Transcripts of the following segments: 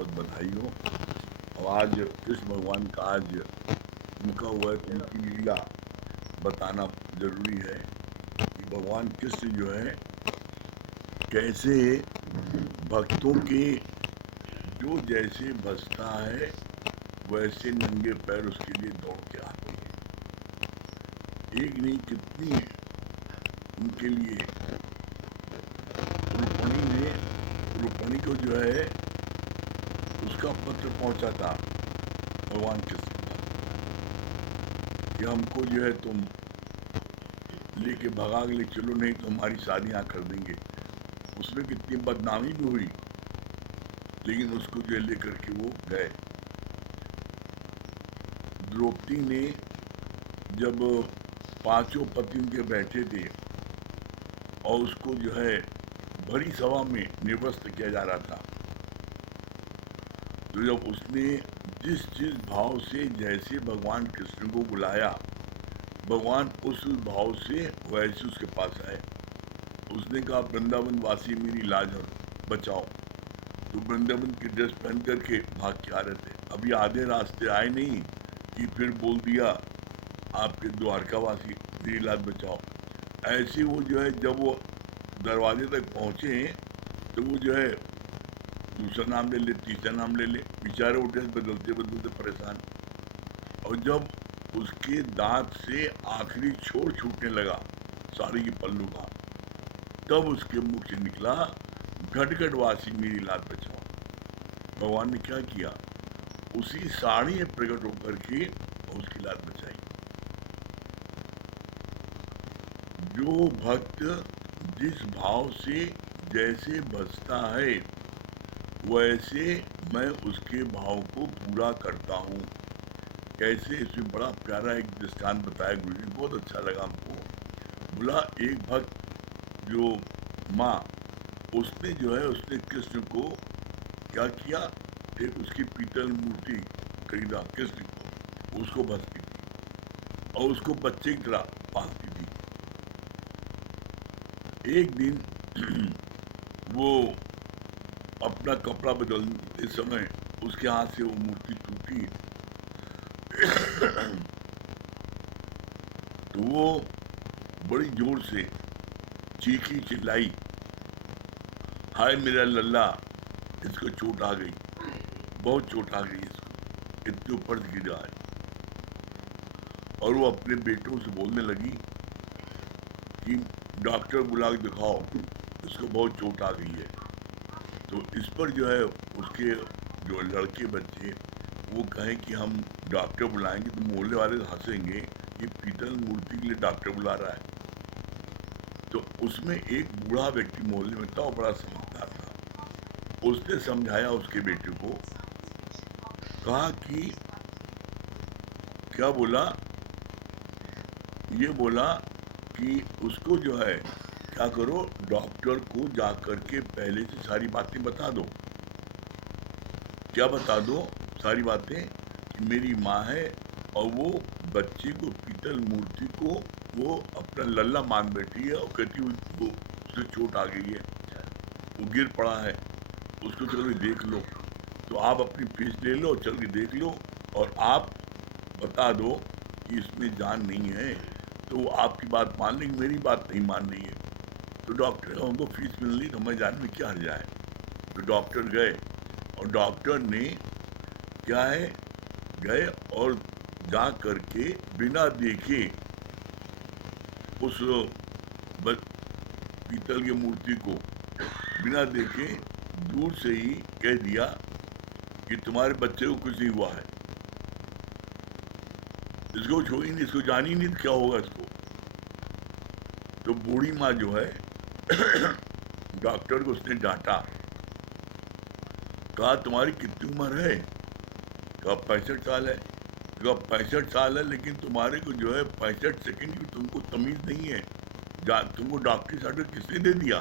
बहुत बधाई हो। और आज कृष्ण भगवान का आज उनका हुआ है, तो उनकी लीला बताना जरूरी है कि भगवान कृष्ण जो है कैसे भक्तों के जो जैसे बसता है वैसे नंगे पैर उसके लिए दौड़ के आते हैं। एक नहीं कितनी उनके लिए रुक्मणी को जो है उसका पत्र पहुंचा था भगवान कृष्ण का कि हमको जो है तुम लेके भगा के ले चलो, नहीं तो हमारी शादियां कर देंगे। उसमें कितनी बदनामी भी हुई, लेकिन उसको जो लेकर के वो गए। द्रौपदी ने जब पांचों पति उनके बैठे थे और उसको जो है भरी सभा में निर्वस्त्र किया जा रहा था, तो जब उसने जिस भाव से जैसे भगवान कृष्ण को बुलाया, भगवान उस भाव से वैसे उसके पास आए। उसने कहा वृंदावन वासी मेरी लाज बचाओ। तो वृंदावन की ड्रेस पहन करके भाग के आ रहे थे, अभी आधे रास्ते आए नहीं कि फिर बोल दिया आपके द्वारकावासी मेरी लाज बचाओ। ऐसे वो जो है जब वो दरवाजे तक पहुंचे तो वो जो है दूसरा नाम ले ले, तीसरा नाम ले ले, बेचारे वो ड्रेस बदलते बदलते परेशान। और जब उसके दांत से आखिरी छोर छूटने लगा साड़ी की पल्लू का, तब उसके मुख से निकला घटघट वासी मेरी लाज बचाओ। भगवान ने क्या किया, उसी साड़ी में प्रकट होकर के उसकी लाज बचाई। जो भक्त जिस भाव से जैसे बसता है वैसे मैं उसके भाव को पूरा करता हूँ। कैसे, इसमें बड़ा प्यारा एक दृष्टांत बताया गुरु जी, बहुत अच्छा लगा हमको। बोला एक भक्त जो माँ, उसने जो है उसने कृष्ण को क्या किया, एक उसकी पीतल मूर्ति खरीदा कृष्ण को, उसको भसती थी और उसको बच्चे की तरह पालती थी। एक दिन वो अपना कपड़ा बदलते समय उसके हाथ से वो मूर्ति टूटी, तो वो बड़ी जोर से चीखी चिल्लाई, हाय मेरा लल्ला, इसको चोट आ गई, बहुत चोट आ गई इसको, इतने ऊपर से गिरा है। और वो अपने बेटों से बोलने लगी कि डॉक्टर बुला के दिखाओ, इसको बहुत चोट आ गई है। तो इस पर जो है उसके जो लड़के बच्चे वो कहें कि हम डॉक्टर बुलाएंगे, तो मोहल्ले वाले हंसेंगे, ये पीतल मूर्ति के लिए डॉक्टर बुला रहा है। तो उसमें एक बूढ़ा व्यक्ति मोहल्ले में था, बड़ा समझदार था। उसने समझाया उसके बेटे को, कहा कि क्या बोला, ये बोला कि उसको जो है क्या करो, डॉक्टर को जा करके पहले से सारी बातें बता दो। क्या बता दो सारी बातें, कि मेरी माँ है और वो बच्चे को, पीतल मूर्ति को वो अपना लल्ला मान बैठी है और कहती उसको उससे चोट आ गई है, वो गिर पड़ा है, उसको चलो देख लो। तो आप अपनी फीस ले लो, चल के देख लो और आप बता दो कि इसमें जान नहीं है, तो वो आपकी बात मान लेंगे, मेरी बात नहीं मान रही है। तो डॉक्टर का उनको फीस मिल रही तो हमें जाने में क्या हर्ज है। तो डॉक्टर गए और डॉक्टर ने क्या है, गए और जा करके बिना देखे उस पीतल की मूर्ति को बिना देखे दूर से ही कह दिया कि तुम्हारे बच्चे को कुछ नहीं हुआ है, इसको छोड़ी नहीं, इसको जानी नहीं क्या होगा इसको। तो बूढ़ी माँ जो है डॉक्टर को उसने डांटा, कहा तुम्हारी कितनी उम्र है, कहा 65 साल है। कहा 65 साल है, लेकिन तुम्हारे को जो है 65 सेकंड की तुमको तमीज नहीं है, तुमको डॉक्टरी सर्टिफिकेट किसने दे दिया,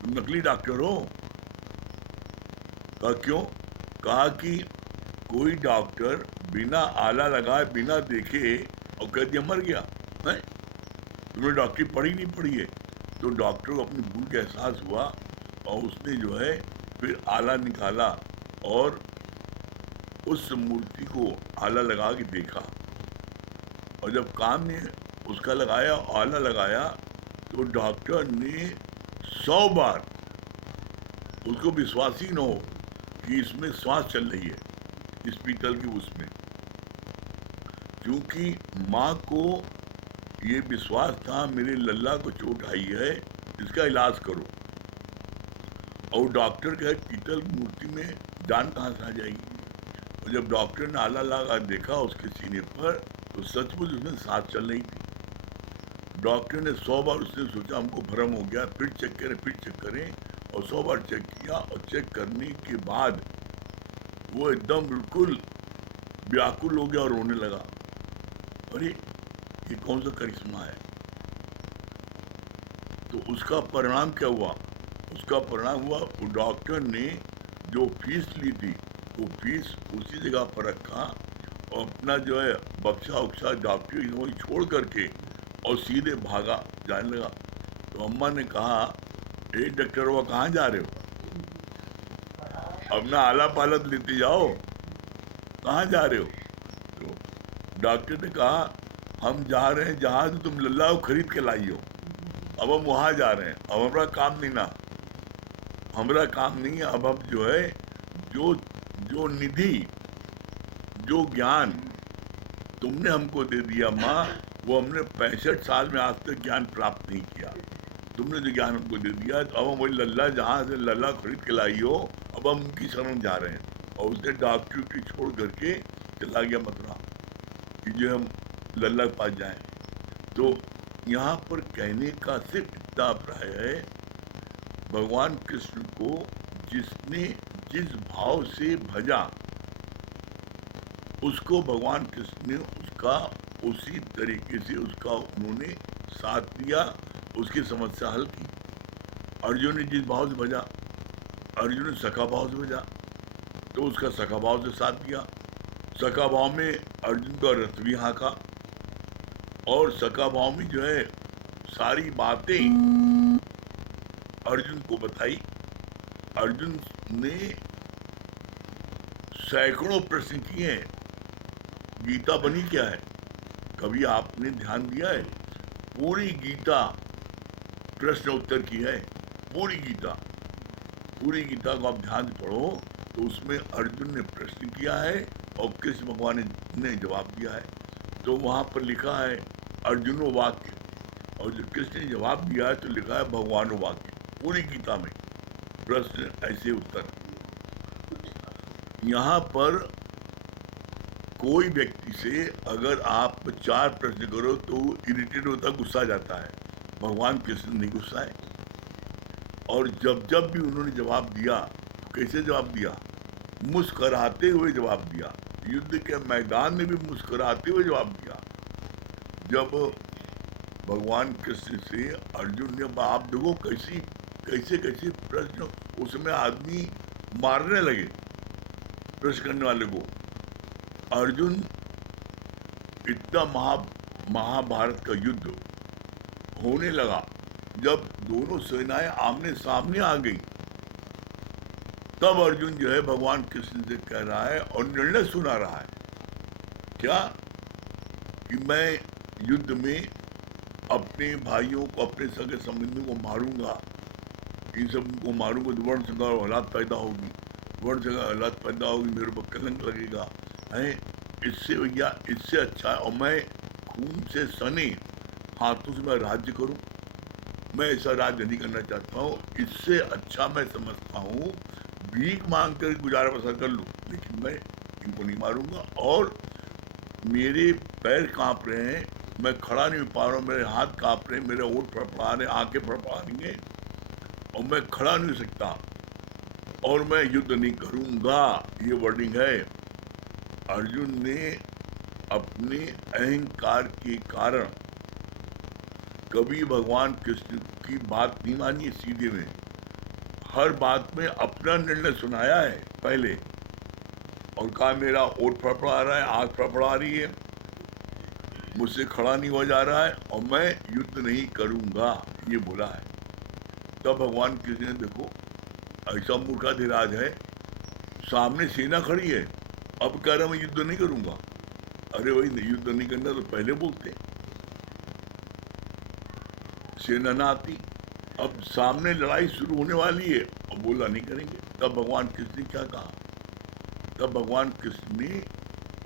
तुम नकली डॉक्टर हो। कहा क्यों, कहा कि कोई डॉक्टर बिना आला लगाए बिना देखे और कह दिया मर गया है, तुमने डॉक्टरी पढ़ी नहीं पढ़ी है। तो डॉक्टर को अपनी भूल का एहसास हुआ और उसने जो है फिर आला निकाला और उस मूर्ति को आला लगा के देखा, और जब काम ने उसका लगाया, आला लगाया, तो डॉक्टर ने 100 बार, उसको विश्वास ही न हो कि इसमें सांस चल रही है, इस पीतल की उसमें, क्योंकि माँ को ये विश्वास था मेरे लल्ला को चोट आई है, इसका इलाज करो। और डॉक्टर कहे पीतल मूर्ति में जान कहाँ से आ जाएगी। और जब डॉक्टर ने आला लगा देखा उसके सीने पर, तो सचमुच उसमें सांस चल रही थी। डॉक्टर ने 100 बार, उसने सोचा हमको भ्रम हो गया, फिर चेक करें, और 100 बार चेक किया, और चेक करने के बाद वो एकदम बिल्कुल व्याकुल हो गया और रोने लगा। अरे ये कौन सा करिश्मा है। तो उसका परिणाम क्या हुआ? उसका परिणाम हुआ वो डॉक्टर ने जो फीस ली थी, वो फीस उसी जगह पर रखा, और अपना जो है बक्सा उक्सा डॉक्टरी वही छोड़ करके और सीधे भागा जाने लगा। तो अम्मा ने कहा, ए डॉक्टर वो कहाँ जा रहे हो, अपना आला पालत लेते जाओ, कहाँ जा रहे हो। तो डॉक्टर ने कहा, हम जा रहे हैं जहाँ से तुम लल्ला को खरीद के लाई हो, अब हम वहाँ जा रहे हैं, अब हमारा काम नहीं ना, हमारा काम नहीं है। अब हम जो है जो जो निधि, जो ज्ञान तुमने हमको दे दिया माँ, वो हमने 65 साल में आज तक ज्ञान प्राप्त नहीं किया। तुमने जो ज्ञान हमको दे दिया, तो अब हम वही लल्ला जहाँ से लल्ला खरीद के लाई हो, अब हम उनकी शरण जा रहे हैं। और उसने डॉक्टर की छोड़ करके चला गया मथुरा कि जो हम लल्ला के पास जाएं। तो यहाँ पर कहने का सिर्फ इतना अभिप्राय है, भगवान कृष्ण को जिसने जिस भाव से भजा, उसको भगवान कृष्ण ने उसका उसी तरीके से उसका उन्होंने साथ दिया, उसकी समस्या हल की। अर्जुन ने जिस भाव से भजा, अर्जुन ने सखा भाव से भजा, तो उसका सखा भाव से साथ दिया। सखा भाव में अर्जुन का रथ भी हाँका, और सखा भाव में जो है सारी बातें अर्जुन को बताई। अर्जुन ने सैकड़ों प्रश्न किए। गीता बनी क्या है, कभी आपने ध्यान दिया है? पूरी गीता प्रश्न उत्तर की है, पूरी गीता को आप ध्यान से पढ़ो, तो उसमें अर्जुन ने प्रश्न किया है और कृष्ण भगवान ने जवाब दिया है। तो वहाँ पर लिखा है अर्जुनो वाक्य, और जो कृष्ण ने जवाब दिया है तो लिखा है भगवानो वाक्य। पूरी गीता में प्रश्न ऐसे उत्तर। यहाँ पर कोई व्यक्ति से अगर आप 4 प्रश्न करो तो इरिटेट होता, गुस्सा जाता है। भगवान कृष्ण नहीं गुस्साए, और जब जब भी उन्होंने जवाब दिया, कैसे जवाब दिया? मुस्कुराते हुए जवाब दिया। युद्ध के मैदान में भी मुस्कुराते हुए जवाब दिया। जब भगवान कृष्ण से अर्जुन ने, आप देखो कैसे प्रश्न, उसमें आदमी मारने लगे प्रश्न करने वाले को। अर्जुन, इतना महाभारत का युद्ध होने लगा, जब दोनों सेनाएं आमने सामने आ गई, तब अर्जुन जो है भगवान कृष्ण से कह रहा है और निर्णय सुना रहा है, क्या कि मैं युद्ध में अपने भाइयों को, अपने सगे संबंधियों को मारूंगा, इन सब को मारूंगा तो वर्ण संघार औलाद पैदा होगी, वर्ण संघार औलाद पैदा होगी, मेरे पर कलंक लगेगा है। इससे भैया, इससे अच्छा, और मैं खून से सने हाथों से मैं राज्य करूं, मैं ऐसा राज्य नहीं करना चाहता हूँ। इससे अच्छा मैं समझता हूँ भीख मांग कर गुजारा बसर कर लूँ, लेकिन मैं इनको नहीं मारूंगा। और मेरे पैर कांप रहे हैं, मैं खड़ा नहीं पा रहा हूँ, मेरे हाथ कांप रहे हैं, मेरे होंठ फड़फड़ा रहे, आंखें फड़फड़ा रही हैं, और मैं खड़ा नहीं सकता, और मैं युद्ध नहीं करूंगा। ये वर्डिंग है। अर्जुन ने अपने अहंकार के कारण कभी भगवान कृष्ण की बात नहीं मानी। सीधे में हर बात में अपना निर्णय सुनाया है पहले, और कहा मेरा ओठ फड़फड़ा रहा है, आंख फड़फड़ा रही है, मुझसे खड़ा नहीं हो जा रहा है, और मैं युद्ध नहीं करूंगा, ये बोला है। तब भगवान कृष्ण ने, देखो ऐसा मूर्खाधिराज है, सामने सेना खड़ी है, अब कह रहा मैं युद्ध नहीं करूंगा। अरे भाई युद्ध नहीं करना तो पहले बोलते, सेना ना आती। अब सामने लड़ाई शुरू होने वाली है और बोला नहीं करेंगे। तब भगवान कृष्ण ने क्या कहा? तब भगवान कृष्ण ने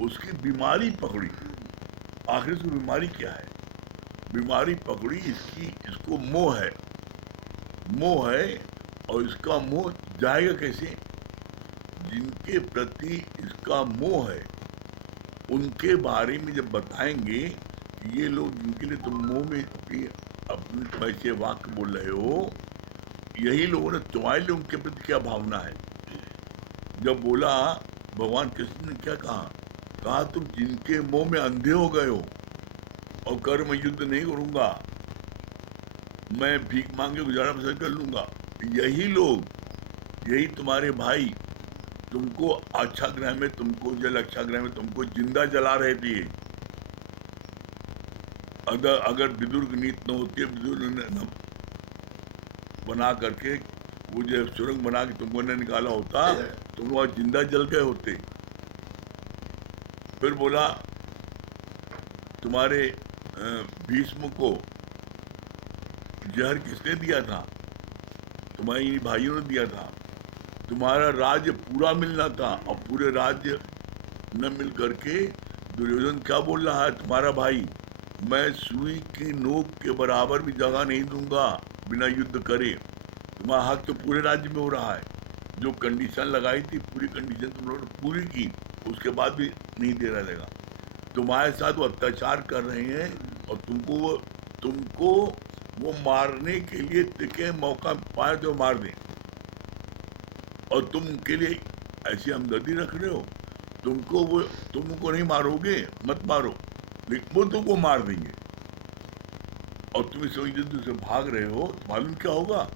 उसकी बीमारी पकड़ी। आखिर उसकी बीमारी क्या है? बीमारी पकड़ी इसको मोह है, मोह है। और इसका मोह जाएगा कैसे? जिनके प्रति इसका मोह है उनके बारे में जब बताएंगे कि ये लोग जिनके लिए तुम मोह में अपने वैसे वाक्य बोल रहे हो, यही लोगों ने तुम्हारे लिए उनके प्रति क्या भावना है। जब बोला भगवान कृष्ण ने क्या कहा? कहा तुम जिनके मोह में अंधे हो गए हो और कर मैं युद्ध नहीं करूंगा, मैं भीख मांगे गुजारा बसर कर लूंगा, यही लोग, यही तुम्हारे भाई तुमको अच्छाग्रह में, तुमको जल अच्छाग्रह में तुमको जिंदा जला रहे थे। अगर विदुर की नीति न होती, विदुर ने बना करके वो जो सुरंग बना के तुमको ने निकाला होता, तुम वहां जिंदा जल गए होते। फिर बोला तुम्हारे भीष्म को जहर किसने दिया था? तुम्हारे भाइयों ने दिया था। तुम्हारा राज्य पूरा मिलना था और पूरे राज्य न मिल करके दुर्योधन क्या बोल रहा है तुम्हारा भाई? मैं सुई की नोक के बराबर भी जगह नहीं दूंगा बिना युद्ध करे। तुम्हारा हक तो पूरे राज्य में हो रहा है। जो कंडीशन लगाई थी पूरी कंडीशन तुम लोगों ने पूरी की, उसके बाद भी नहीं दे रहा रहेगा। तुम्हारे साथ वो अत्याचार कर रहे हैं और तुमको वो मारने के लिए तिके मौका पाए तो मार दें, और तुम उनके लिए ऐसी हमदर्दी रख रहे हो। तुमको नहीं मारोगे, मत मारो, लेकिन वो तुमको मार देंगे। और तुम इस युद्ध से भाग रहे हो, मालूम क्या होगा?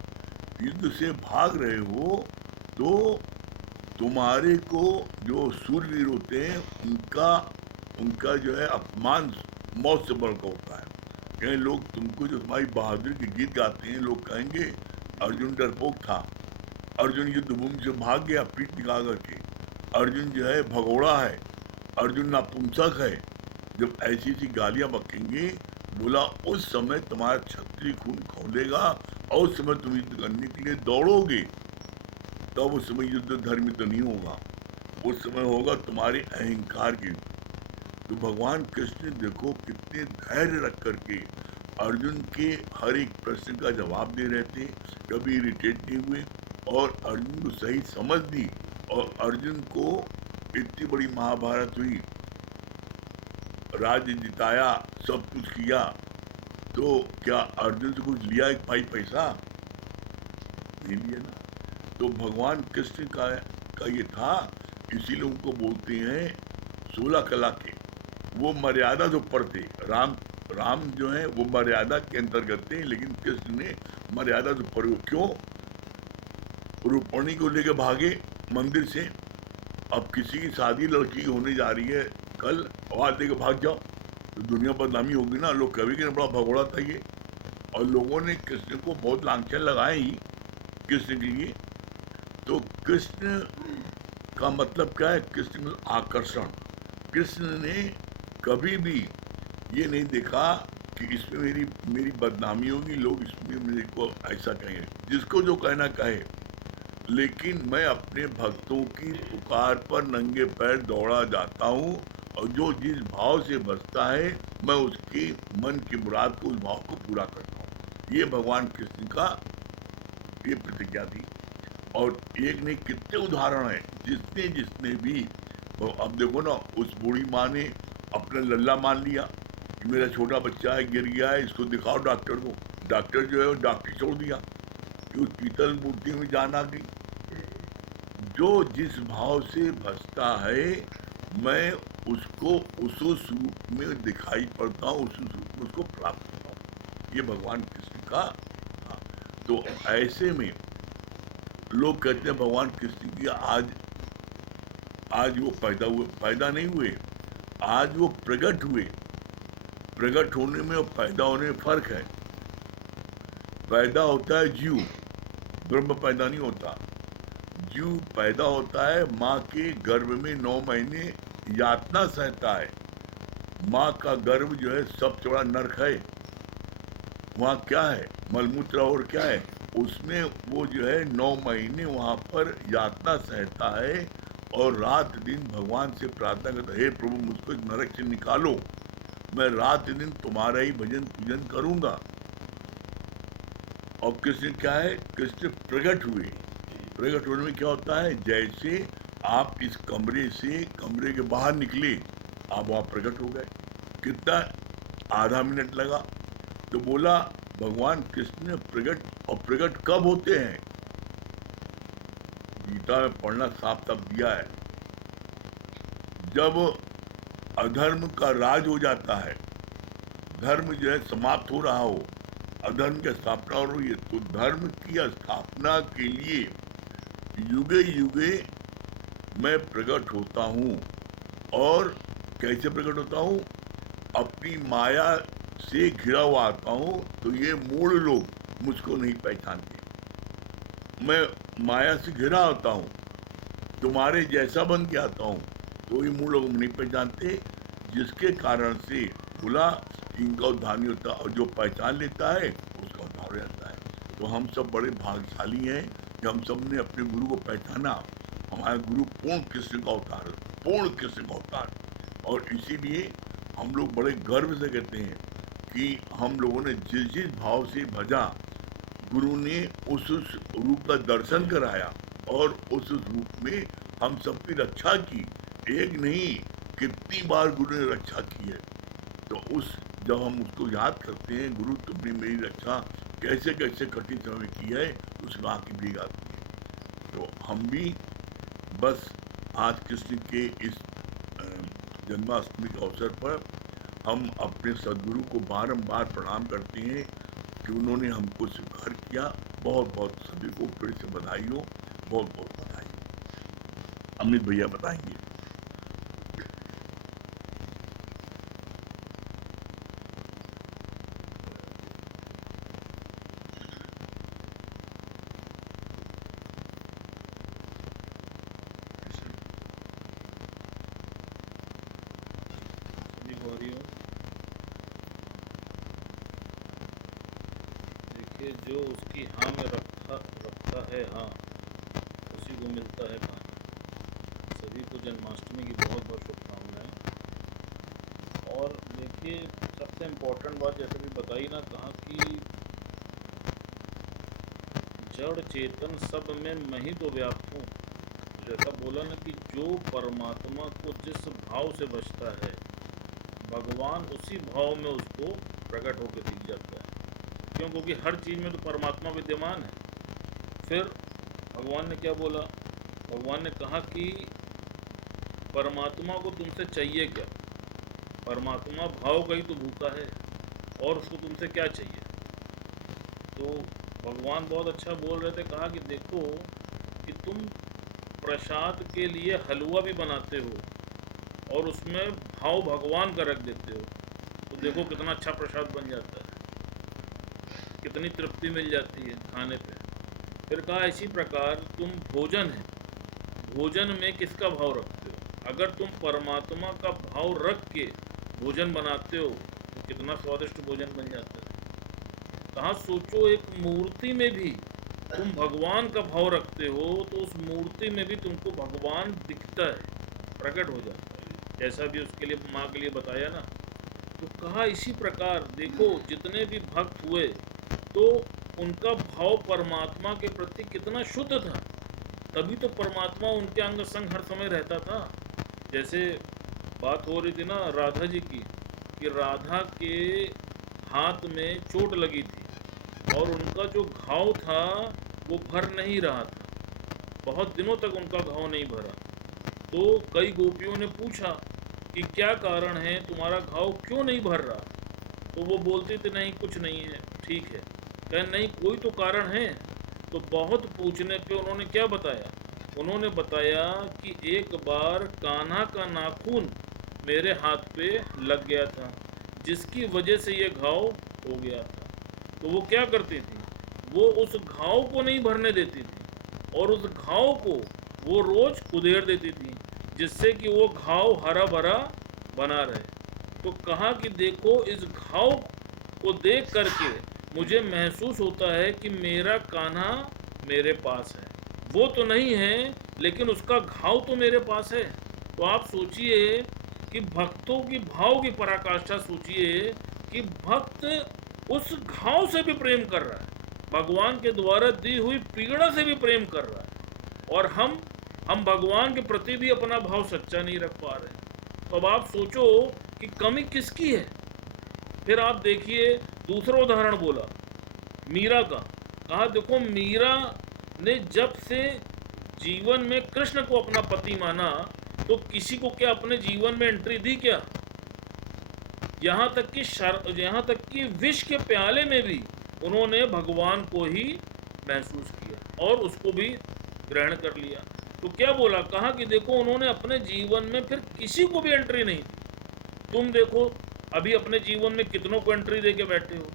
युद्ध से भाग रहे हो तो तुम्हारे को जो सूरवीर होते हैं उनका जो है अपमान मौत से बढ़कर होता है। कई लोग तुमको जो तुम्हारी बहादुरी के गीत गाते हैं, लोग कहेंगे अर्जुन डरपोक था, अर्जुन युद्ध भूमि से भाग गया पीठ निकाल करके, अर्जुन जो है भगोड़ा है, अर्जुन नापुंसक है। जब ऐसी ऐसी गालियां बकेंगे, बोला उस समय तुम्हारा क्षत्रिय खून खौलेगा और उस समय तुम युद्ध करने के लिए दौड़ोगे। तब उस समय युद्ध धर्म तो नहीं होगा, उस समय होगा तुम्हारे अहंकार की। तो भगवान कृष्ण देखो कितने धैर्य रख करके अर्जुन के हर एक प्रश्न का जवाब दे रहे थे, कभी इरिटेट नहीं हुए और अर्जुन को सही समझ दी। और अर्जुन को इतनी बड़ी महाभारत हुई, राज्य जिताया, सब कुछ किया, तो क्या अर्जुन से कुछ लिया एक भाई पैसा? नहीं लिया ना। तो भगवान कृष्ण का ये था, इसीलिए उनको बोलते हैं 16 कला के। वो मर्यादा जो ऊपर थे, राम जो है वो मर्यादा के अंतर्गत थे, लेकिन कृष्ण ने मर्यादा से ऊपर। क्यों? रुक्मिणी को लेके भागे मंदिर से। अब किसी की शादी लड़की होने जा रही है कल, आवाज देके भाग जाओ तो दुनिया बदनामी होगी ना, लोग कभी कि बड़ा भगोड़ा था ये। और लोगों ने कृष्ण को बहुत लांछन लगाए ही कृष्ण के लिए। तो कृष्ण का मतलब क्या है? कृष्ण में आकर्षण। कृष्ण ने कभी भी ये नहीं देखा कि इसमें मेरी बदनामी होगी, लोग इसमें मेरे को ऐसा कहेंगे, जिसको जो कहना कहे, लेकिन मैं अपने भक्तों की पुकार पर नंगे पैर दौड़ा जाता हूँ और जो जिस भाव से बसता है मैं उसकी मन की मुराद को, उस भाव को पूरा करता हूँ। ये भगवान कृष्ण का ये प्रतिज्ञा थी। और एक ने कितने उदाहरण हैं, जिसने भी। अब देखो ना, उस बूढ़ी माँ ने अपना लल्ला मान लिया कि मेरा छोटा बच्चा है, गिर गया है, इसको दिखाओ डॉक्टर को। डॉक्टर जो है वो डॉक्टर छोड़ दिया कि उस पीतल मूर्ति में जान आ गई। जो जिस भाव से भसता है मैं उसको उस रूप में दिखाई पड़ता हूँ, उस रूप में उसको प्राप्त करता हूँ। ये भगवान कृष्ण का था। तो ऐसे में लोग कहते हैं भगवान कृष्ण की आज वो पैदा नहीं हुए, आज वो प्रकट हुए। प्रकट होने में और पैदा होने में फर्क है। पैदा होता है जीव, ब्रह्म पैदा नहीं होता। जीव पैदा होता है, माँ के गर्भ में 9 महीने यातना सहता है। माँ का गर्भ जो है सबसे बड़ा नर्क है। वहाँ क्या है, मलमूत्र और क्या है, उसमें वो जो है 9 महीने वहाँ पर यातना सहता है और रात दिन भगवान से प्रार्थना करता है, हे प्रभु मुझको इस नरक से निकालो, मैं रात दिन तुम्हारा ही भजन पूजन करूंगा। और कृष्ण क्या है, कृष्ण प्रकट हुए। प्रकट होने में क्या होता है, जैसे आप इस कमरे के बाहर निकले, आप वहाँ प्रकट हो गए। कितना, आधा मिनट लगा। तो बोला भगवान कृष्ण प्रकट, और प्रकट कब होते हैं, गीता में पढ़ना साफ साफ दिया है, जब अधर्म का राज हो जाता है, धर्म जो है समाप्त हो रहा हो, अधर्म की स्थापना हो रही है, तो धर्म की स्थापना के लिए युगे युगे मैं प्रकट होता हूँ। और कैसे प्रकट होता हूँ, अपनी माया से घिरा हुआ आता हूँ, तो ये मूढ़ लोग मुझको नहीं पहचानते। मैं माया से घिरा होता हूँ, तुम्हारे जैसा बन के आता हूँ, तो ये मूढ़ लोग नहीं पहचानते, जिसके कारण से बोला इनका उद्धार नहीं होता, और जो पहचान लेता है उसका उद्धार हो जाता है। तो हम सब बड़े भाग्यशाली हैं कि हम सब ने अपने गुरु को पहचाना। हमारा गुरु पूर्ण कृष्ण का अवतार, पूर्ण कृष्ण का अवतार। और इसीलिए हम लोग बड़े गर्व से कहते हैं कि हम लोगों ने जिस जिस भाव से भजा, गुरु ने उस रूप का दर्शन कराया और उस रूप में हम सबकी रक्षा की। एक नहीं, कितनी बार गुरु ने रक्षा की है। तो उस, जब हम उसको याद करते हैं, गुरु तुमने मेरी रक्षा कैसे कैसे कठिन समय में की है, उसमें आँखें भीग आती है। तो हम भी बस आज कृष्ण के इस जन्माष्टमी के अवसर पर हम अपने सदगुरु को बारंबार प्रणाम करते हैं कि उन्होंने हमको स्वीकार किया। बहुत बहुत सभी को फिर से बधाई हो, बहुत बहुत बधाई। अमित भैया बताएंगे। सभी गौरियों, देखिए जो उसकी हाँ में रखता है, हाँ उसी को मिलता है खाना। सभी को जन्माष्टमी की बहुत बहुत शुभकामनाएं। और देखिए सबसे इम्पोर्टेंट बात जैसे भी बताई ना, कहा कि जड़ चेतन सब में मैं ही तो व्याप्त हूँ। जैसा बोला ना कि जो परमात्मा को जिस भाव से बचता है, भगवान उसी भाव में उसको प्रकट होकर दिख जाता है। क्यों? क्योंकि हर चीज़ में तो परमात्मा विद्यमान है। फिर भगवान ने क्या बोला? भगवान ने कहा कि परमात्मा को तुमसे चाहिए क्या? परमात्मा भाव का ही तो भूखा है, और उसको तुमसे क्या चाहिए? तो भगवान बहुत अच्छा बोल रहे थे, कहा कि देखो कि तुम प्रसाद के लिए हलवा भी बनाते हो और उसमें भाव भगवान का रख देते हो, तो देखो कितना अच्छा प्रसाद बन जाता है, कितनी तृप्ति मिल जाती है खाने पे। फिर कहा इसी प्रकार तुम भोजन है, भोजन में किसका भाव रखते हो? अगर तुम परमात्मा का भाव रख के भोजन बनाते हो तो कितना स्वादिष्ट भोजन बन जाता है। कहाँ सोचो, एक मूर्ति में भी तुम भगवान का भाव रखते हो तो उस मूर्ति में भी तुमको भगवान दिखता है, प्रकट हो जाता है, जैसा भी उसके लिए माँ के लिए बताया ना। तो कहा इसी प्रकार देखो जितने भी भक्त हुए तो उनका भाव परमात्मा के प्रति कितना शुद्ध था, तभी तो परमात्मा उनके अंग संग हर समय रहता था। जैसे बात हो रही थी ना राधा जी की, कि राधा के हाथ में चोट लगी थी और उनका जो घाव था वो भर नहीं रहा था, बहुत दिनों तक उनका घाव नहीं भरा। तो कई गोपियों ने पूछा कि क्या कारण है, तुम्हारा घाव क्यों नहीं भर रहा? तो वो बोलते थे नहीं कुछ नहीं है, ठीक है। कहे नहीं कोई तो कारण है। तो बहुत पूछने पे उन्होंने क्या बताया? उन्होंने बताया कि एक बार कान्हा का नाखून मेरे हाथ पे लग गया था, जिसकी वजह से ये घाव हो गया था। तो वो क्या करती थी, वो उस घाव को नहीं भरने देती थी, और उस घाव को वो रोज कुदेर देती थी, जिससे कि वो घाव हरा भरा बना रहे। तो कहा कि देखो, इस घाव को देख करके मुझे महसूस होता है कि मेरा कान्हा मेरे पास है। वो तो नहीं है, लेकिन उसका घाव तो मेरे पास है। तो आप सोचिए कि भक्तों की भाव की पराकाष्ठा सोचिए कि भक्त उस घाव से भी प्रेम कर रहा है, भगवान के द्वारा दी हुई पीड़ा से भी प्रेम कर रहा है, और हम भगवान के प्रति भी अपना भाव सच्चा नहीं रख पा रहे। तो अब आप सोचो कि कमी किसकी है। फिर आप देखिए, दूसरा उदाहरण बोला मीरा का। कहा देखो, मीरा ने जब से जीवन में कृष्ण को अपना पति माना, तो किसी को क्या अपने जीवन में एंट्री दी क्या? यहाँ तक कि विष के प्याले में भी उन्होंने भगवान को ही महसूस किया और उसको भी ग्रहण कर लिया। तो क्या बोला? कहा कि देखो, उन्होंने अपने जीवन में फिर किसी को भी एंट्री नहीं दी। तुम देखो, अभी अपने जीवन में कितनों को एंट्री दे के बैठे हो,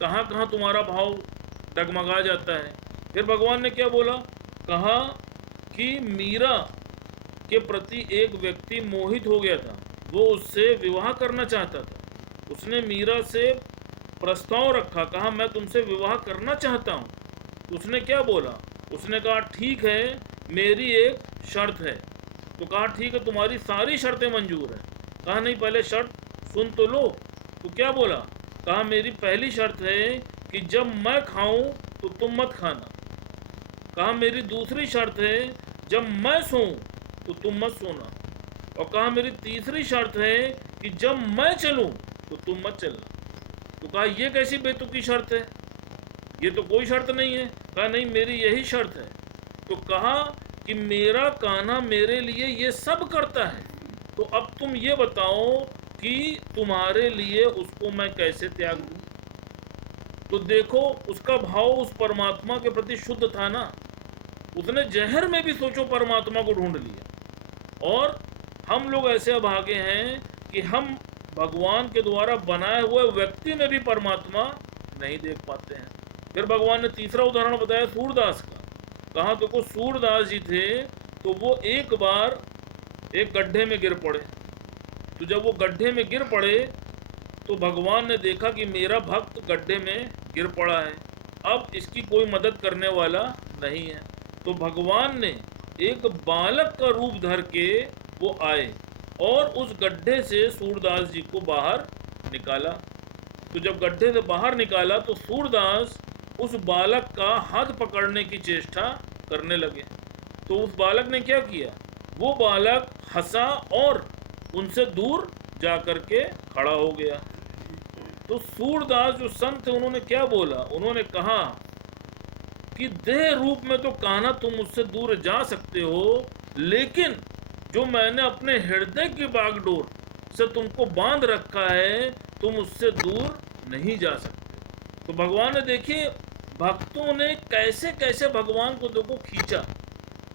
कहाँ कहाँ तुम्हारा भाव डगमगा जाता है। फिर भगवान ने क्या बोला? कहा कि मीरा के प्रति एक व्यक्ति मोहित हो गया था, वो उससे विवाह करना चाहता था। उसने मीरा से प्रस्ताव रखा, कहा मैं तुमसे विवाह करना चाहता हूँ। तो उसने क्या बोला? उसने कहा ठीक है, मेरी एक शर्त है। तो कहा ठीक है, तुम्हारी सारी शर्तें मंजूर हैं। कहा नहीं, पहले शर्त सुन तो लो। तो क्या बोला? कहा मेरी पहली शर्त है कि जब मैं खाऊं तो तुम मत खाना। कहा मेरी दूसरी शर्त है, जब मैं सोऊं तो तुम मत सोना। और कहा मेरी तीसरी शर्त है कि जब मैं चलूं तो तुम मत चलना। तो कहा ये कैसी बेतुकी शर्त है, ये तो कोई शर्त नहीं है। कहा नहीं, मेरी यही शर्त है। तो कहा कि मेरा कान्हा मेरे लिए ये सब करता है, तो अब तुम ये बताओ कि तुम्हारे लिए उसको मैं कैसे त्याग दूं। तो देखो, उसका भाव उस परमात्मा के प्रति शुद्ध था ना। उसने जहर में भी सोचो परमात्मा को ढूंढ लिया। और हम लोग ऐसे अभागे हैं कि हम भगवान के द्वारा बनाए हुए व्यक्ति में भी परमात्मा नहीं देख पाते हैं। फिर भगवान ने तीसरा उदाहरण बताया सूरदास का। कहा देखो, सूरदास जी थे तो वो एक बार एक गड्ढे में गिर पड़े। तो जब वो गड्ढे में गिर पड़े तो भगवान ने देखा कि मेरा भक्त गड्ढे में गिर पड़ा है, अब इसकी कोई मदद करने वाला नहीं है। तो भगवान ने एक बालक का रूप धर के वो आए और उस गड्ढे से सूरदास जी को बाहर निकाला। तो जब गड्ढे से बाहर निकाला तो सूरदास उस बालक का हाथ पकड़ने की चेष्टा करने लगे। तो उस बालक ने क्या किया? वो बालक हंसा और उनसे दूर जा कर के खड़ा हो गया। तो सूरदास जो संत थे, उन्होंने क्या बोला? उन्होंने कहा कि देह रूप में तो कान्हा तुम उससे दूर जा सकते हो, लेकिन जो मैंने अपने हृदय की बागडोर से तुमको बांध रखा है, तुम उससे दूर नहीं जा सकते। तो भगवान ने देखिए, भक्तों ने कैसे कैसे भगवान को देखो खींचा,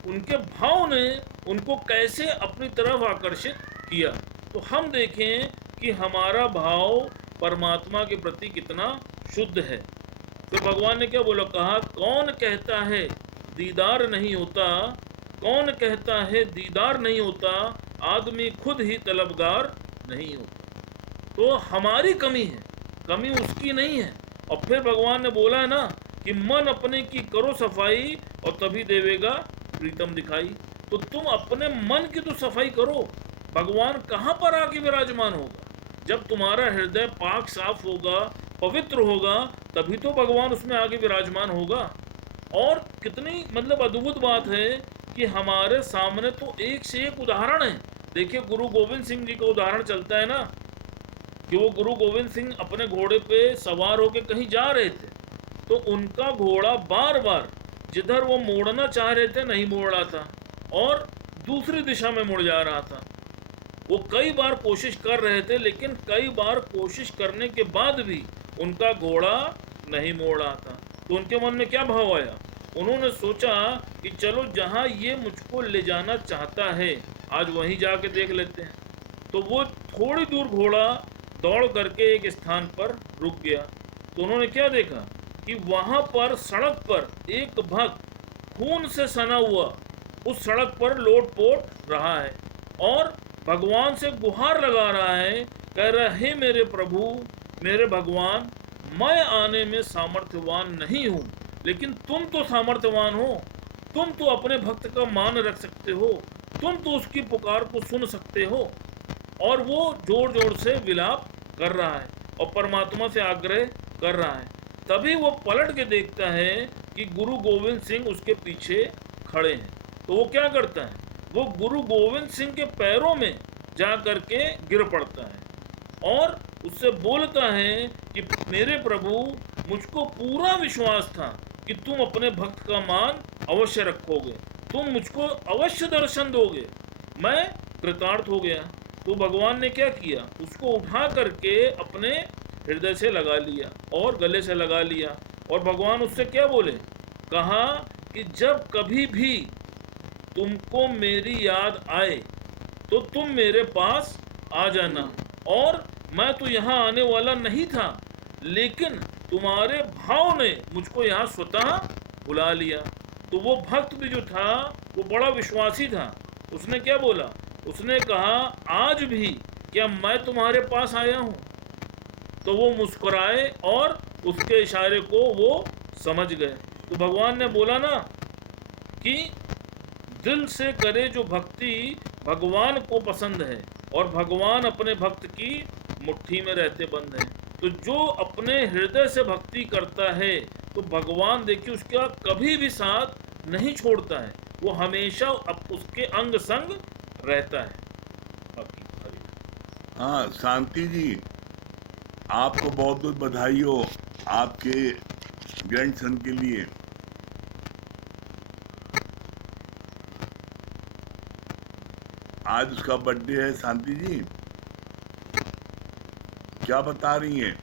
उनके भाव ने उनको कैसे अपनी तरफ आकर्षित किया। तो हम देखें कि हमारा भाव परमात्मा के प्रति कितना शुद्ध है। फिर भगवान ने क्या बोला? कहा कौन कहता है दीदार नहीं होता, कौन कहता है दीदार नहीं होता, आदमी खुद ही तलबगार नहीं होता। तो हमारी कमी है, कमी उसकी नहीं है। और फिर भगवान ने बोला है ना कि मन अपने की करो सफाई और तभी देवेगा प्रीतम दिखाई। तो तुम अपने मन की तो सफाई करो, भगवान कहाँ पर आके विराजमान होगा? जब तुम्हारा हृदय पाक साफ होगा, पवित्र होगा, तभी तो भगवान उसमें आगे विराजमान होगा। और कितनी मतलब अद्भुत बात है कि हमारे सामने तो एक से एक उदाहरण है। देखिए, गुरु गोविंद सिंह जी का उदाहरण चलता है ना, कि वो गुरु गोविंद सिंह अपने घोड़े पे सवार होकर कहीं जा रहे थे, तो उनका घोड़ा बार बार जिधर वो मोड़ना चाह रहे थे नहीं मोड़ रहा था और दूसरी दिशा में मुड़ जा रहा था। वो कई बार कोशिश कर रहे थे, लेकिन कई बार कोशिश करने के बाद भी उनका घोड़ा नहीं मोड़ रहा था। तो उनके मन में क्या भाव आया? उन्होंने सोचा कि चलो, जहाँ ये मुझको ले जाना चाहता है, आज वहीं जाके देख लेते हैं। तो वो थोड़ी दूर घोड़ा दौड़ करके एक स्थान पर रुक गया। तो उन्होंने क्या देखा कि वहाँ पर सड़क पर एक भक्त खून से सना हुआ उस सड़क पर लोट-पोट रहा है और भगवान से गुहार लगा रहा है, कह रहा है, हे मेरे प्रभु, मेरे भगवान, मैं आने में सामर्थ्यवान नहीं हूँ, लेकिन तुम तो सामर्थ्यवान हो, तुम तो अपने भक्त का मान रख सकते हो, तुम तो उसकी पुकार को सुन सकते हो। और वो जोर जोर से विलाप कर रहा है और परमात्मा से आग्रह कर रहा है। तभी वो पलट के देखता है कि गुरु गोविंद सिंह उसके पीछे खड़े हैं। तो वो क्या करता है, वो गुरु गोविंद सिंह के पैरों में जा करके गिर पड़ता है और उससे बोलता है कि मेरे प्रभु, मुझको पूरा विश्वास था कि तुम अपने भक्त का मान अवश्य रखोगे, तुम मुझको अवश्य दर्शन दोगे, मैं कृतार्थ हो गया। तो भगवान ने क्या किया, उसको उठा करके अपने हृदय से लगा लिया और गले से लगा लिया। और भगवान उससे क्या बोले, कहा कि जब कभी भी तुमको मेरी याद आए तो तुम मेरे पास आ जाना। और मैं तो यहाँ आने वाला नहीं था, लेकिन तुम्हारे भाव ने मुझको यहाँ स्वतः बुला लिया। तो वो भक्त भी जो था वो बड़ा विश्वासी था। उसने क्या बोला, उसने कहा, आज भी क्या मैं तुम्हारे पास आया हूँ? तो वो मुस्कुराए और उसके इशारे को वो समझ गए। तो भगवान ने बोला ना कि दिल से करे जो भक्ति भगवान को पसंद है, और भगवान अपने भक्त की मुट्ठी में रहते बंद हैं। तो जो अपने हृदय से भक्ति करता है तो भगवान देखिए उसका कभी भी साथ नहीं छोड़ता है, वो हमेशा उसके अंग संग रहता है। बाकी हरि। हाँ शांति जी, आपको बहुत बहुत बधाई हो आपके ग्रैंडसन के लिए। आज उसका बर्थडे है। शांति जी क्या बता रही हैं?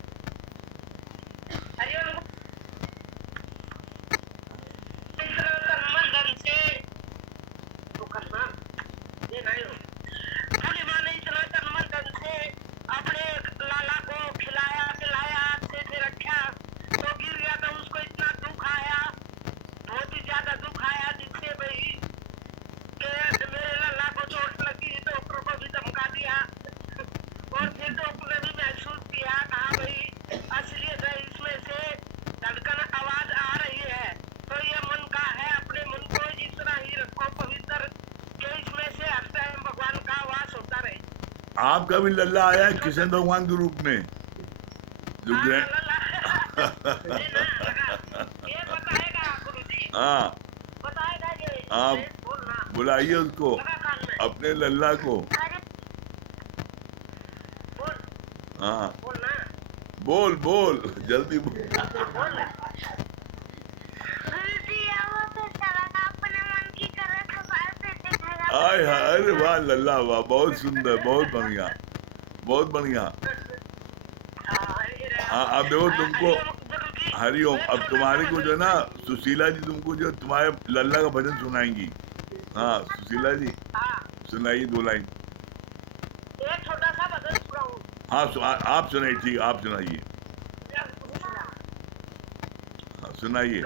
आपका भी लल्ला आया है कृष्ण भगवान के रूप में जो हाँ, आप बुलाइए उसको, अपने लल्ला को। हाँ बोल बोल जल्दी बोल। आय अरे वाह लल्ला, वाह, बहुत सुंदर, बहुत बढ़िया, बहुत बढ़िया। हाँ अब देखो तुमको, हरिओम, अब तुम्हारे को जो ना सुशीला जी तुमको जो तुम्हारे लल्ला का भजन सुनाएंगी। हाँ सुशीला जी सुनाइए 2 लाइन। एक छोटा सा भजन सुनाऊं? हाँ आप सुनाइए, ठीक, आप सुनाइए। हाँ सुनाइए।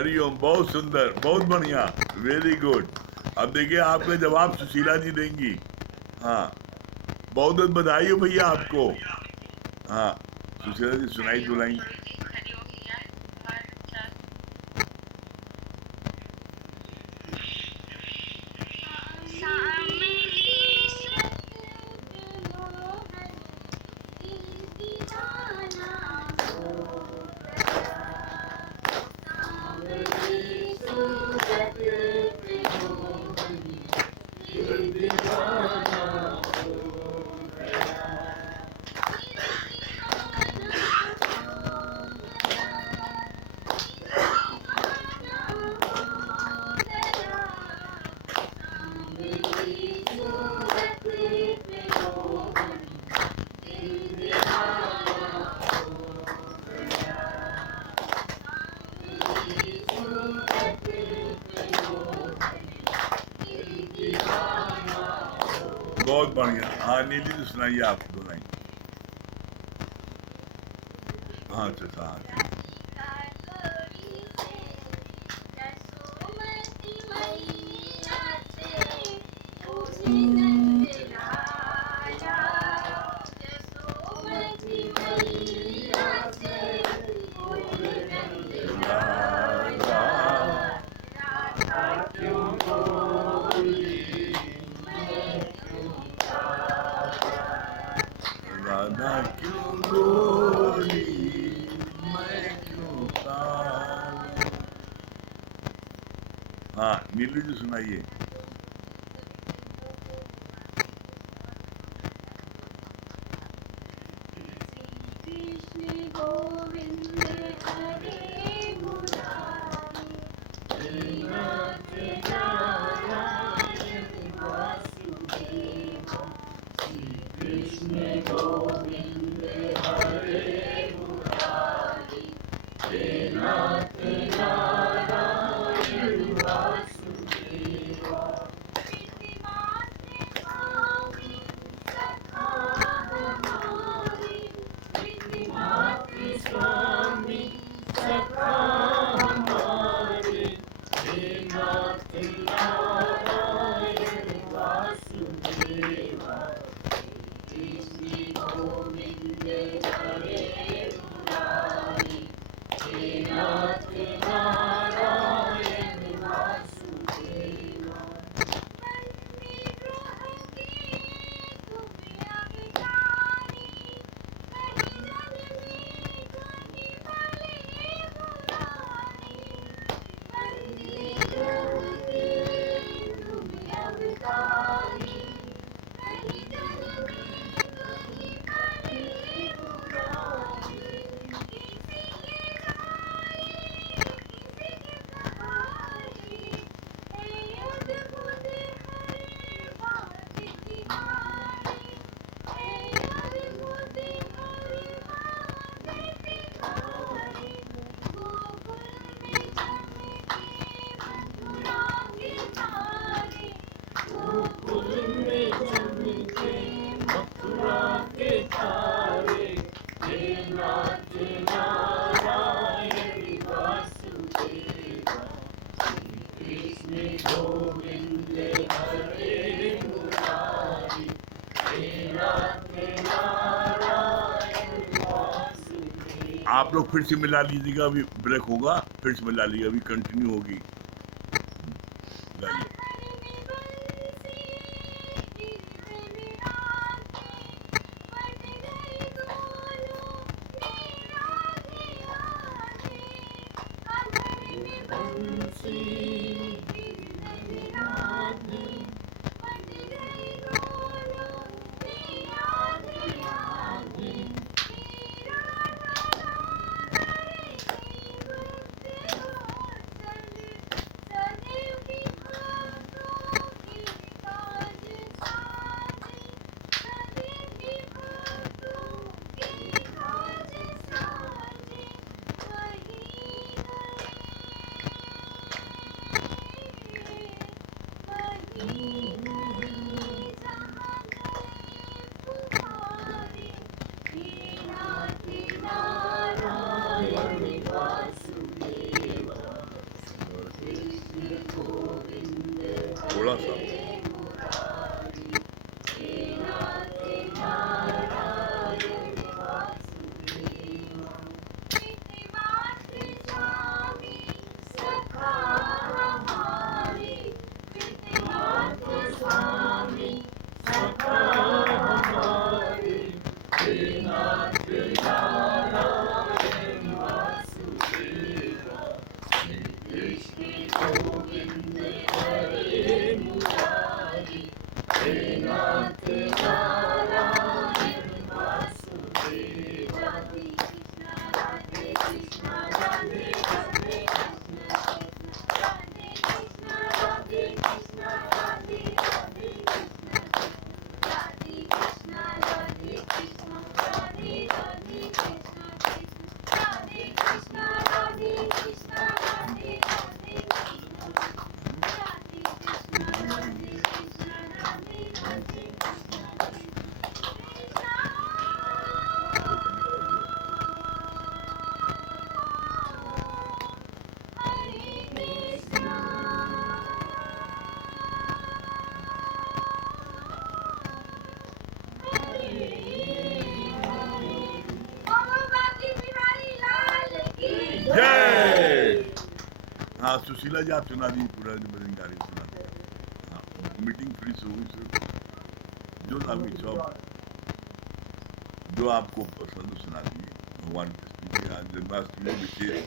हरिओम, बहुत सुंदर, बहुत बढ़िया, वेरी गुड। अब देखिए आपका जवाब सुशीला जी देंगी। हाँ, बहुत बहुत बधाई हो भैया आपको। हाँ, सुशीला जी सुनाई दुलाई। बहुत बढ़िया। हाँ नीली जी सुनाइए आप दो लाइन। हाँ चाचा, हाँ राधा क्यों गोरी, मैं क्यों काला। हाँ नीलू जी सुनाइए। आप लोग फिर से मिला लीजिएगा, अभी ब्रेक होगा, फिर से मिला लीजिएगा, अभी कंटिन्यू होगी। गाइए। थोड़ा सा जय। हाँ सुशीला जी आप सुना दी पूरा भजन गा रही सुना हाँ मीटिंग फ्री से हुई सर जो आपकी सब जो आपको पसंद हो सुना दीजिए भगवान कृष्ण की आज जन्माष्टमी विशेष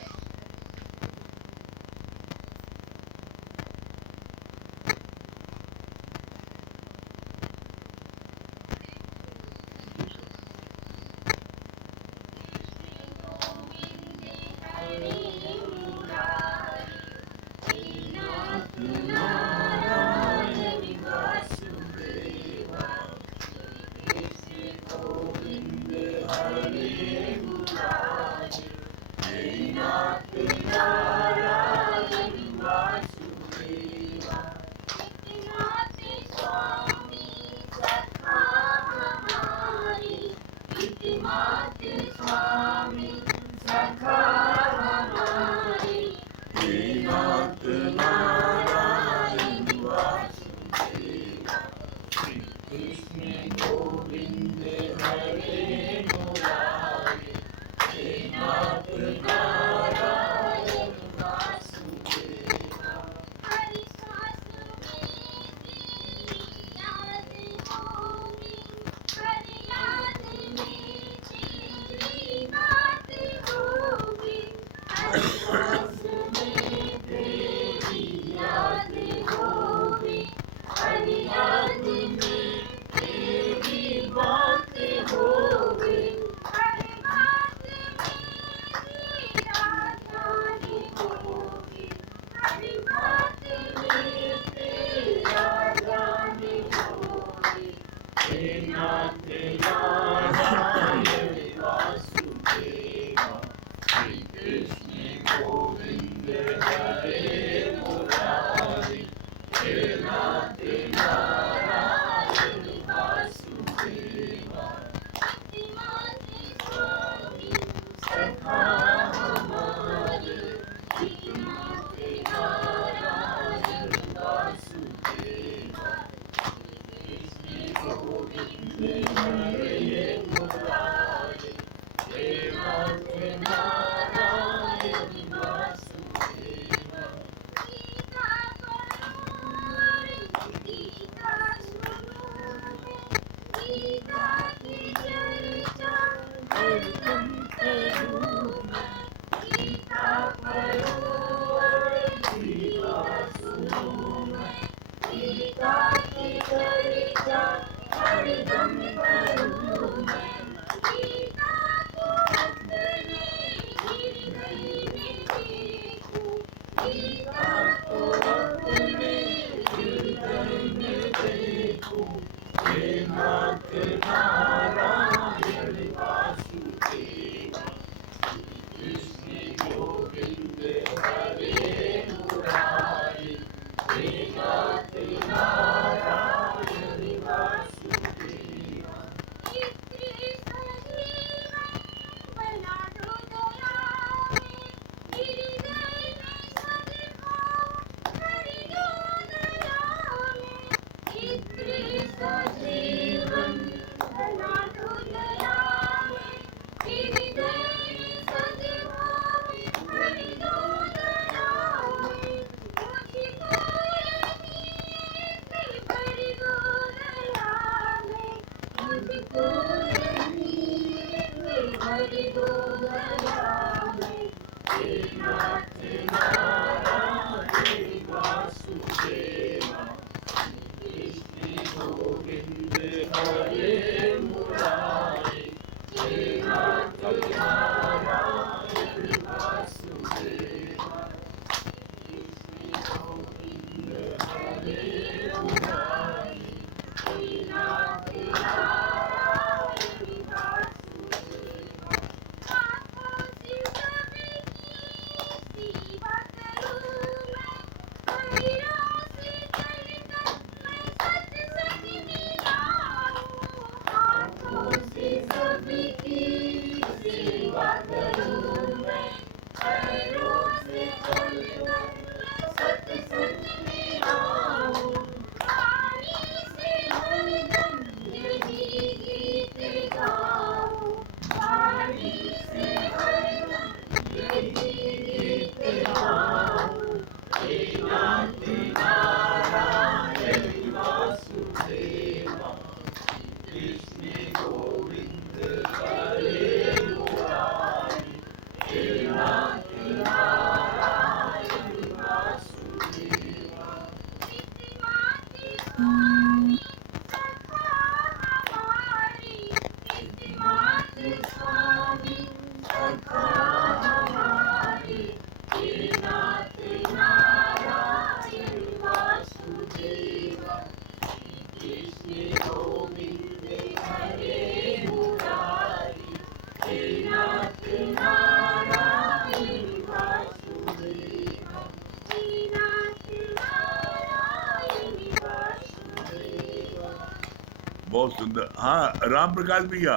बहुत सुंदर। हाँ, राम प्रकाश भैया,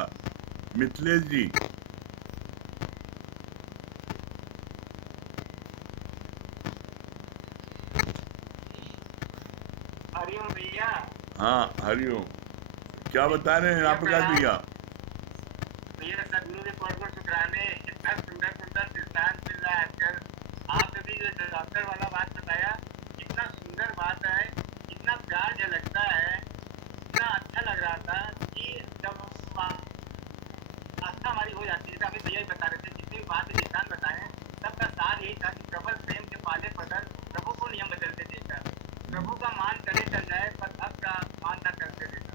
मिथिलेश जी। हरिओम भैया। हाँ, हरिओम। क्या बता रहे हैं राम प्रकाश भैया? भैया सदगुरु के कोट कोट शुक्राने। इतना सुंदर सुंदर दृष्टांत मिल रहा है आजकल। आपने भी जो डॉक्टर वाला बात बताया, इतना सुंदर बात है, इतना प्यार झलकता है, इतना अच्छा लग रहा था कि जब आस्था हमारी हो जाती है, अभी भैया ही बता रहे थे, जितनी भी बात दृष्टांत बताए सबका सार यही था कि प्रबल प्रेम के पाले पदर प्रभु को नियम बदलते देखा। प्रभु का मान करे चल जाए पर अब का मान ना करते देखा।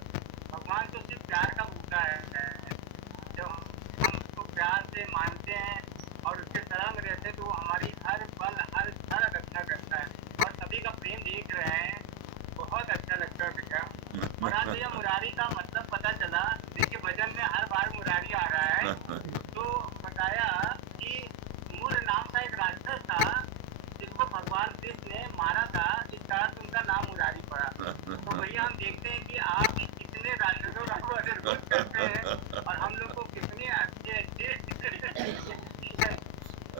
भगवान तो सिर्फ प्यार का भूखा है। जब हम उसको प्यार से मानते हैं और उसके शरण में रहते हैं तो वो हमारी हर पल हर क्षण रक्षा करता है। और सभी का प्रेम देख रहे हैं, बहुत अच्छा लगता है भैया। और आज भैया मुरारी का मतलब पता चला। देखिए भजन में हर बार मुरारी आ रहा है, तो बताया कि मूल नाम का एक राक्षस था जिसको भगवान कृष्ण ने मारा था, इस कारण उनका नाम मुरारी पड़ा। तो भैया हम देखते हैं कि आप भी कितने राक्षसों को अनिर्भूत करते हैं और हम लोग को कितने अच्छे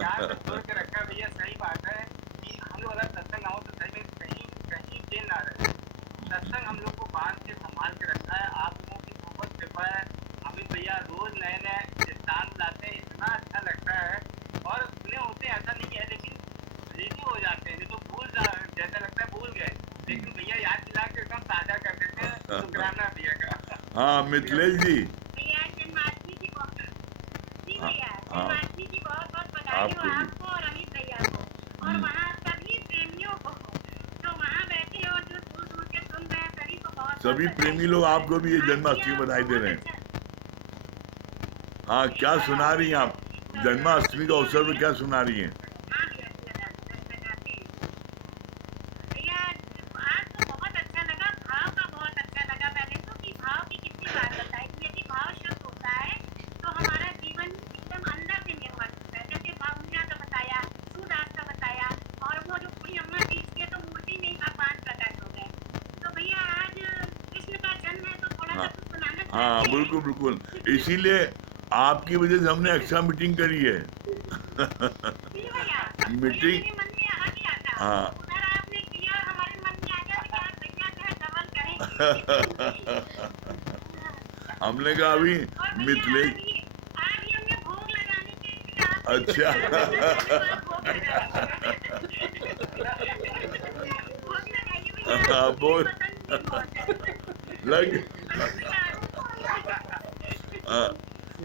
याद जोड़ के रखा। भैया सही बात है कि हम लोग अगर सत्संग आओ तो सही में कहीं कहीं देर ना रहे। सत्संग हम लोग को बांध के संभाल के रखा है। आप लोगों की बहुत कृपा है। अमित भैया रोज नए नए दृष्टांत लाते हैं, इतना अच्छा लगता है। और सुने होते ऐसा नहीं है, लेकिन रेडी हो जाते हैं, नहीं तो भूल जैसा लगता है भूल गए, लेकिन भैया याद दिला के एकदम ताजा कर देते हैं। शुक्राना भैया का। हाँ, मिथिलेश जी। भैया जन्माष्टमी की बहुत जी भैया हाँ। जन्माष्टमी की बहुत बहुत बधाई आपको हो भी। आपको और अमित भैया को और वहाँ सभी प्रेमियों को जो वहाँ बैठे और जो दूर दूर के सुन रहे हैं सभी को बहुत सभी प्रेमी लोग आपको भी ये जन्माष्टमी बधाई दे रहे हैं। हाँ, क्या सुना रही हैं आप? जन्माष्टमी का अवसर पर क्या सुना रही हैं? भैया आज तो बहुत अच्छा लगा, भाव का बहुत अच्छा लगा। पहले तो कि भाव की कितनी बात बताई कि यदि भाव शुद्ध होता है तो हमारा जीवन एकदम अंदर से निर्मल होता है। जैसे भाव मीरा का बताया, सूरदास का बताया, और वो जो पूरी अम्मा जी इसके तो मूर्ति में ही भगवान प्रकट हो गए। तो भैया आज कृष्ण का जन्म है तो थोड़ा सा कुछ सुनाना हाँ, चाहते हैं। बिल्कुल बिल्कुल। इसीलिए आपकी वजह से हमने एक्स्ट्रा मीटिंग करी है। जी भैया मीटिंग। मेरे मन में आ गया था। हाँ। उधर आपने किया, हमारे मन में आ गया कि यार भैया जो है डबल करेंगे। हमने कहा अभी और भैया मिथिलेश आज ही हमने भोग लगाने के लिए आपसे अच्छा भोग लगाइए भैया हाँ, बोल पसंद भी बहुत है लग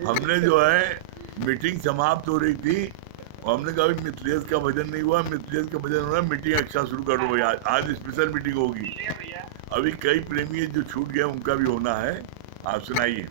हमने जो है मीटिंग समाप्त हो रही थी और हमने कहा अभी मिथिलेश का भजन नहीं हुआ, मिथिलेश का भजन हो रहा है, मीटिंग अच्छा शुरू करो भाई। आज स्पेशल मीटिंग होगी। ठीक है भैया अभी कई प्रेमी जो छूट गए उनका भी होना है। आप सुनाइए।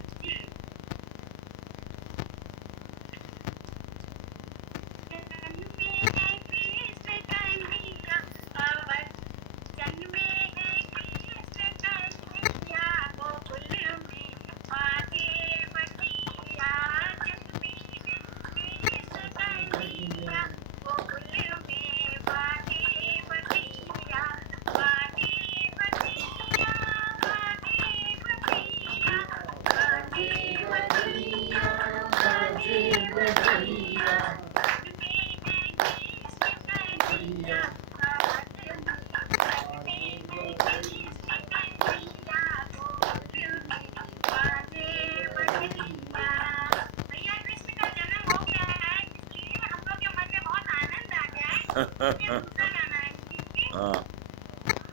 भैया कृष्ण का जन्म हो गया है इसलिए हम लोग के मन में बहुत आनंद आ गया है इसलिए दूसरा गाना है ठीक है हाँ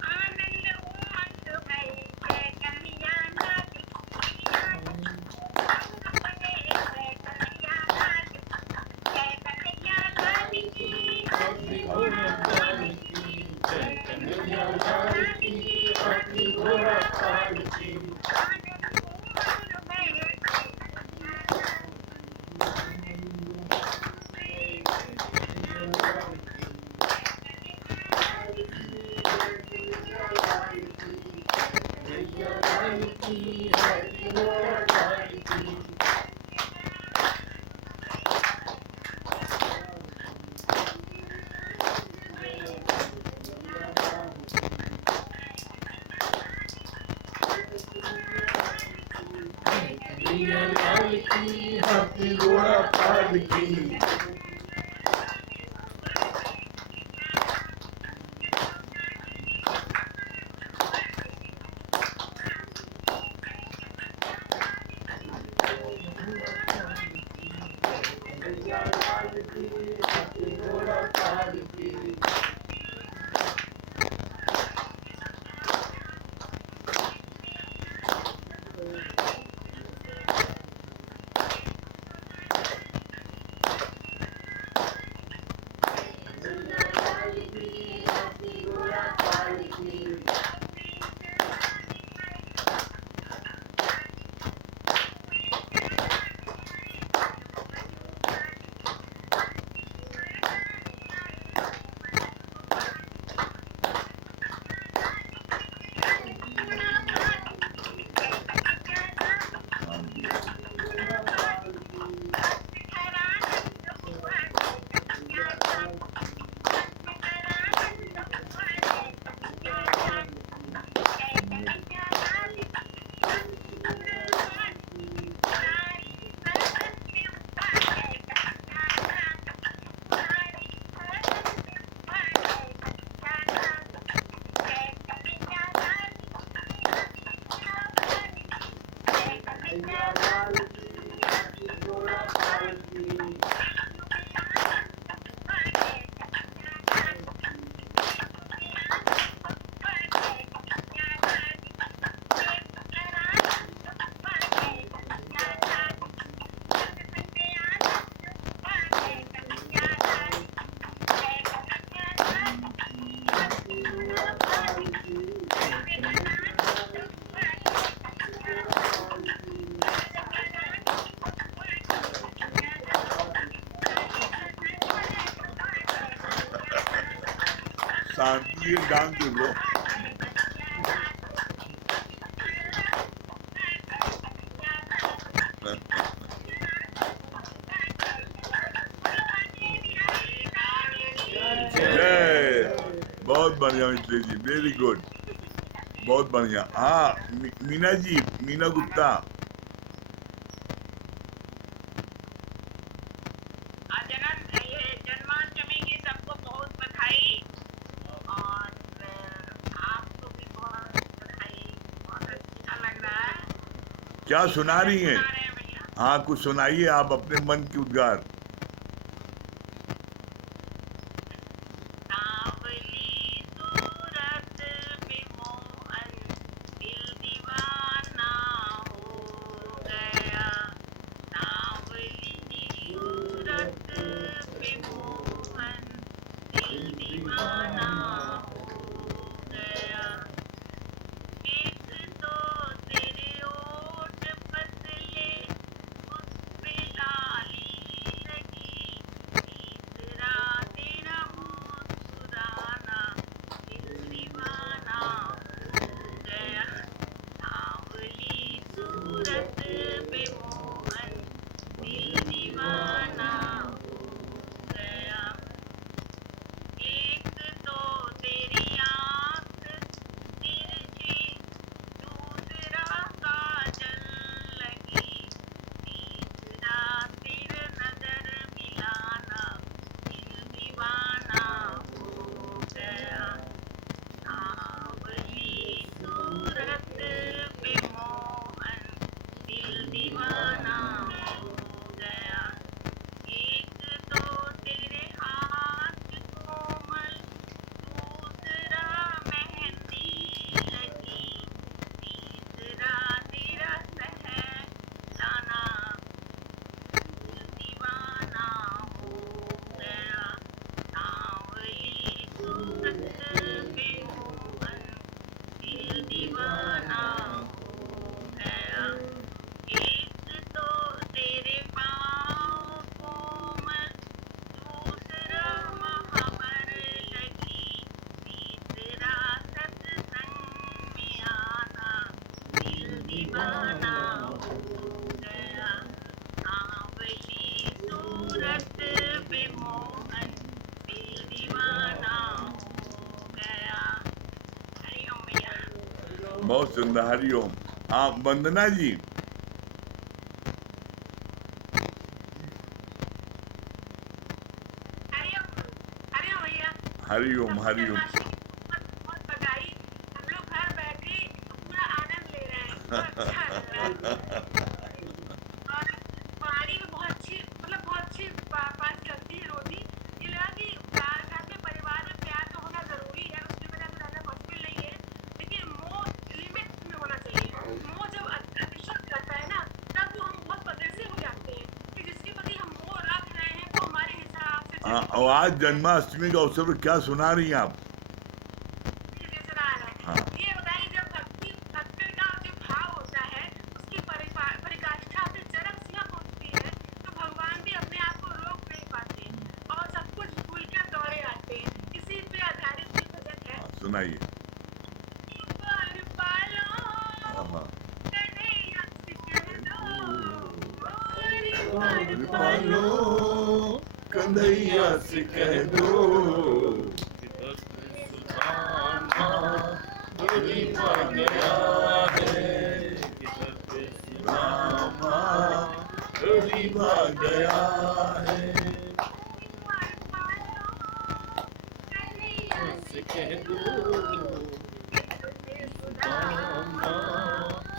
आनंद उमंग भई जय कन्हैया लाल की अपने जय कन्हैया लाल जय कन्हैया लाल की हाथी घोड़ा काल की जय कन्हैया लाल की, हाथी घोड़ा काल की। आनंद उमंग भई जय कन्हैया लाल कन्हैया लाल की, हाथी घोड़ा काल की। शांति डांस कर लो। जय, बहुत बढ़िया मिथिलेश जी, वेरी गुड, बहुत बढ़िया। हाँ मीना जी, मीना गुप्ता। जन्माष्टमी की सबको बहुत बधाई और आपको भी बहुत बधाई क्या सुना रही हैं? सुना रहे हैं भैया। हाँ, कुछ सुनाइए आप अपने मन की उद्गार। सांवली सूरत बिमोहन दिल दीवाना हो गया। सांवली सूरत बिमोहन दिल दीवाना हो गया। एक तो तेरे ओठ पतले उस पे लाली लगी। तीसरा तेरा मुस्कुराना दिल दीवाना हो गया। सांवली सूरत पे मोहन दिल दीवाना हो गया। एक तो तेरी आँख तिरछी दूसरा काजल लगी। तीसरा तेरे नजर मिलाना दिल दीवाना हो गया। सांवली सूरत पे मोहन दिल दीवाना हो गया। एक तो तेरे हाथ कोमल दूसरा मेहंदी लगी। तीसरा तेरा सहलाना दिल दीवाना हो गया। सांवली सूरत पे मोहन दिल दीवाना हो गया। एक तो तेरे पाँव कोमल दूसरा महावर लगी। तीसरा सत्संग में आना दिल दीवाना हो गया। सांवली सूरत पे मोहन दिल दीवाना हो गया। हरिओम भैया। बहुत सुंदर, हरिओम। हाँ, वंदना जी। हरिओम हरिओम भैया। हरिओम सबको हरिओम। जन्माष्टमी की बहुत बहुत बधाई। हम लोग घर बैठे पूरा आनंद ले रहे हैं, बहुत अच्छा लग रहा है। और पहाड़ी में बहुत अच्छी मतलब बहुत अच्छी बात चलती है रोजी। ये लगा कि घर में परिवार में प्यार तो होना जरूरी है, उसके बिना तो रहना पॉसिबल नहीं है। लेकिन मोह लिमिट में होना चाहिए। मोह जब अतिशय करता है ना, तब वो हम बहुत पजेसिव हो जाते हैं कि जिसके प्रति हम मोह रख रहे हैं वो हमारे हिसाब से हाँ, चले। और आज जन्माष्टमी का अवसर पर क्या सुना रही हैं आप? हाँ। ये बताइए, जब भक्ति का जो भाव होता है उसकी परिकाष्ठा अपने चरम सीमा पहुंचती है तो भगवान भी अपने आप को रोक नहीं पाते और सब कुछ भूलकर दौड़े आते हैं। इसी पे आधारित ये भजन है। हाँ, सुनाइए। एक बार पालो हाँ हाँ। कन्हैया से कह दो, एक बार पालो कन्हैया से कह दो, बड़ी भाग गया है। रामा बड़ी भाग गया है। एक बार पालो कन्हैया से कह दो सुदामा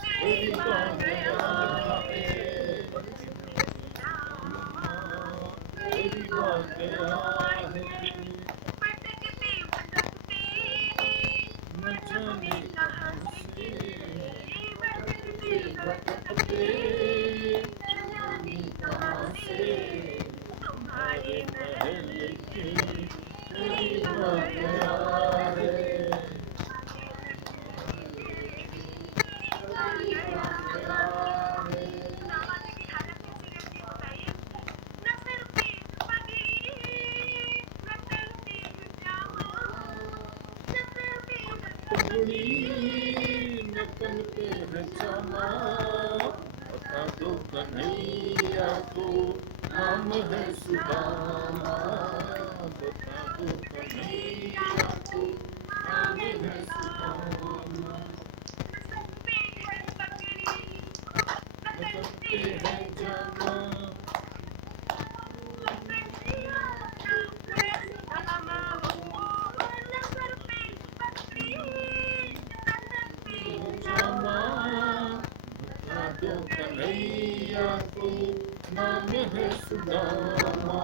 बड़ी भाग गया है। सुदामा बड़ी भाग गया है। भटकते भटकते न जाने कहाँ से गए। भटकते भटकते न जाने कहाँ से तुम्हारे महल के करीब आ गया है। सुदामा जी की हालत कैसी रहती है बताइए। न सिर पे पगड़ी न तन पे जामा, न सिर पे पगड़ी न तन पे है जामा। बता दो कन्हैया को नाम है सुदामा। बता दो कन्हैया को नाम है सुदामा। न सर पे है पगड़ी न तन पे पे है है जामा। सुदामा हो न सर पे पगड़ी न तन पे जामा। बता कन्हैया को नाम है सुदामा,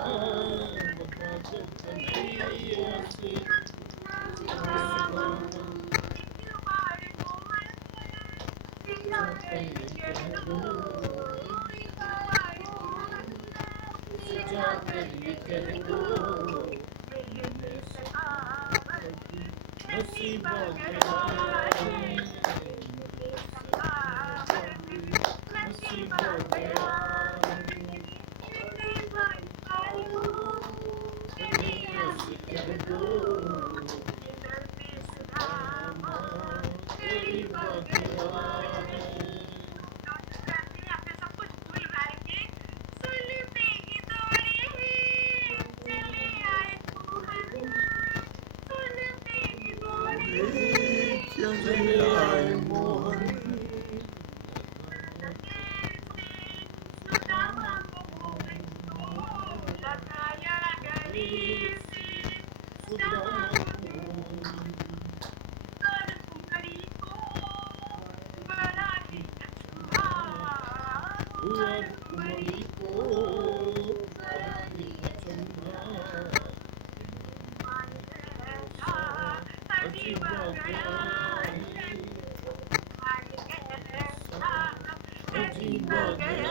बता दो कन्हैया से सुदामा। जाकर ये कह दो नसीब आ गया है, नसीब आ गया कन्हैया से कह दो तेरी बात है। चले आए मोहन। कुमारी को अजीब आ गया अजीब आ गया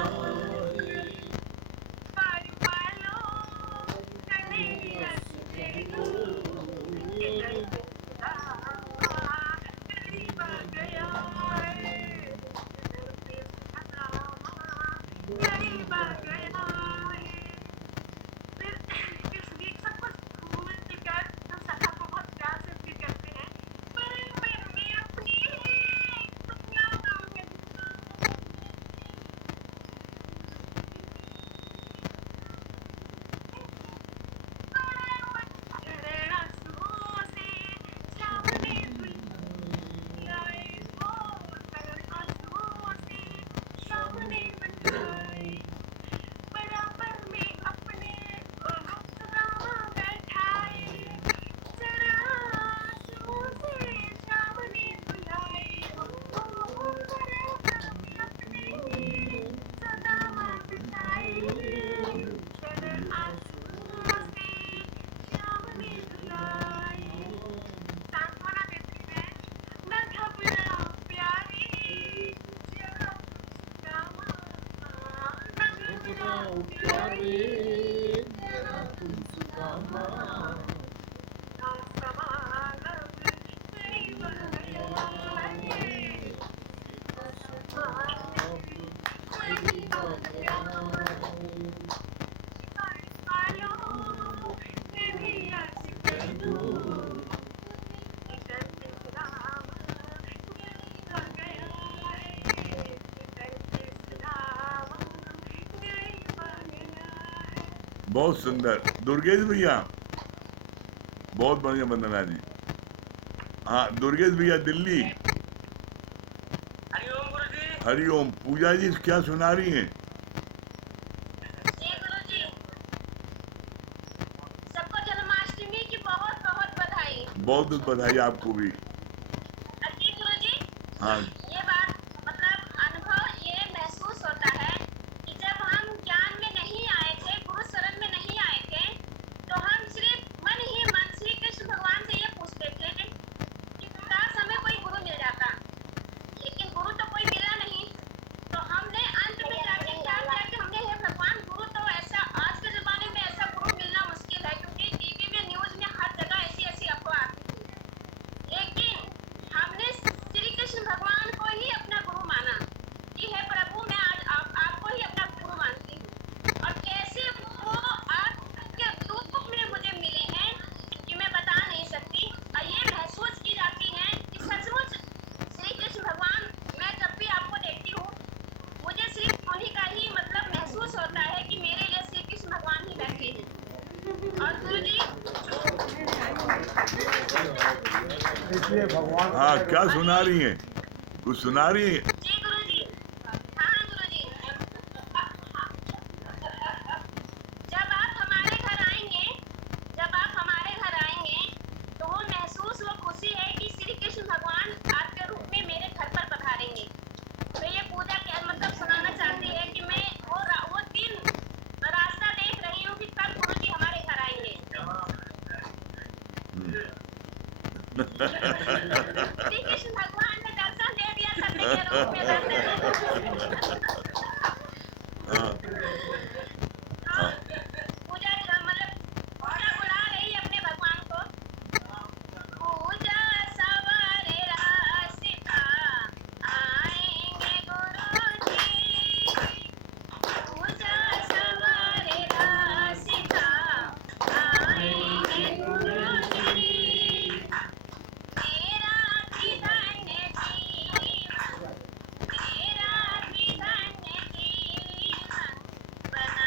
बहुत सुंदर दुर्गेश भैया, बहुत बढ़िया वंदना जी। हाँ दुर्गेश भैया दिल्ली। हरिओम गुरुजी। हरिओम। पूजा जी क्या सुना रही हैं? जी गुरुजी, सबको जन्माष्टमी की बहुत बहुत बधाई। बहुत बहुत बधाई आपको भी। जी गुरुजी, हाँ ये बात मतलब अनुभव ये महसूस होता है कि जब हम ज्ञान में नहीं आए थे, गुरु शरण में नहीं आए थे, तो हम सिर्फ मन ही मन श्री कृष्ण भगवान से ये पूछते थे कि काश हमें कोई गुरु मिल जाता, लेकिन गुरु तो कोई मिला नहीं। तो हमने अंत में जाके क्या किया कि हमने हे भगवान, गुरु तो ऐसा आज के जमाने में ऐसा गुरु मिलना मुश्किल है, क्योंकि टीवी में न्यूज में हर जगह ऐसी ऐसी अफवाह आती थी। लेकिन हमने श्री कृष्ण भगवान को ही अपना गुरु माना कि हे प्रभु, मैं आज आपको ही अपना गुरु मानती हूँ। और कैसे वो आपके रूप में मुझे मिले हैं कि मैं बता नहीं सकती। और ये महसूस की जाती है कि सचमुच श्री कृष्ण भगवान, मैं जब भी आपको देखती हूँ, मुझे सिर्फ उन्हीं का ही मतलब महसूस होता है कि मेरे लिए श्री कृष्ण भगवान ही बैठे हैं। और गुरु जी, इसलिए भगवान हाँ क्या सुना रही हैं? कुछ सुना रही हैं? जी गुरुजी। हाँ गुरुजी, जब आप हमारे घर आएंगे, तो वो महसूस, वो खुशी है कि श्री कृष्ण भगवान आपके रूप में मेरे घर पर पधारेंगे। तो ये पूजा के मतलब श्री कृष्ण भगवान ने दर्शन दे दिया सती के रूप में रहते हाँ, हाँ, पूजा मतलब पूजा बुला रही है अपने भगवान को पूजा सवारे रासिका आएंगे गुरुजी पूजा सवारे रासिका आएंगे गुरुजी तेरा भी धन्य जीवन तेरा भी धन्य जीवन बना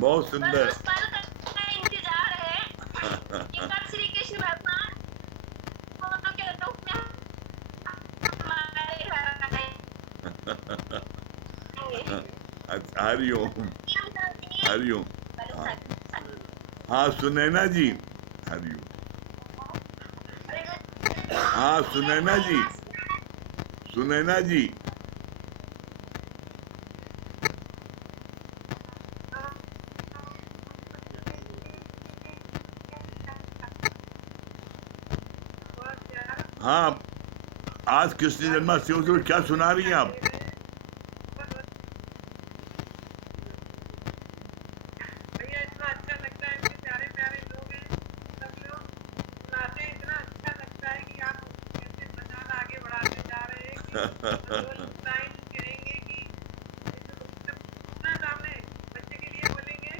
बहुत बस सुंदर। उस पल का इंतजार है कि कब श्री कृष्ण भगवान फोटो के रूप में हमारे घर आएंगे। अच्छा, हरिओम हरिओम। हाँ हाँ हाँ सुनैना जी, हरिओम। हाँ सुनैना जी, सुनैना जी। हाँ आज कृष्ण जन्माष्टमी से क्या सुना रही हैं आप? भैया इतना अच्छा लगता है, इतने प्यारे प्यारे लोग हैं, सब लोग सुनाते हैं, इतना अच्छा लगता है कि आप कैसे प्रचार आगे बढ़ाते जा रहे हैं कि लाइन कहेंगे कि अपना सामने बच्चे के लिए बोलेंगे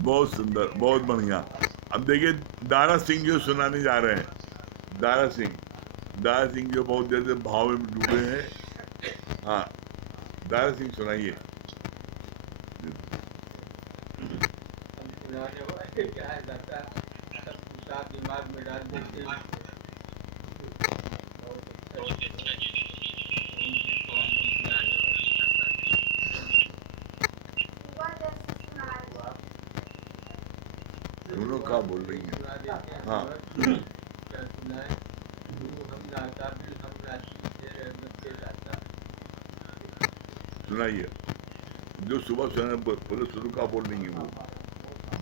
बहुत सुंदर, बहुत बढ़िया। अब देखिए दारा सिंह जो सुनाने जा रहे हैं, दारा सिंह जो बहुत देर से भाव में डूबे हैं। हाँ दारा सिंह सुनाइए। सुनाने वाले क्या है दाता, सब गुस्सा दिमाग में डाल देते हैं। बहुत अच्छा जी। दोनों का बोल रही हैं? सुना देते हैं। हाँ क्या सुनाए, हम नाता बिल हम नाती से रहमत के दाता। सुनाइए, जो सुबह सुना बोले शुरू का बोल रही है वो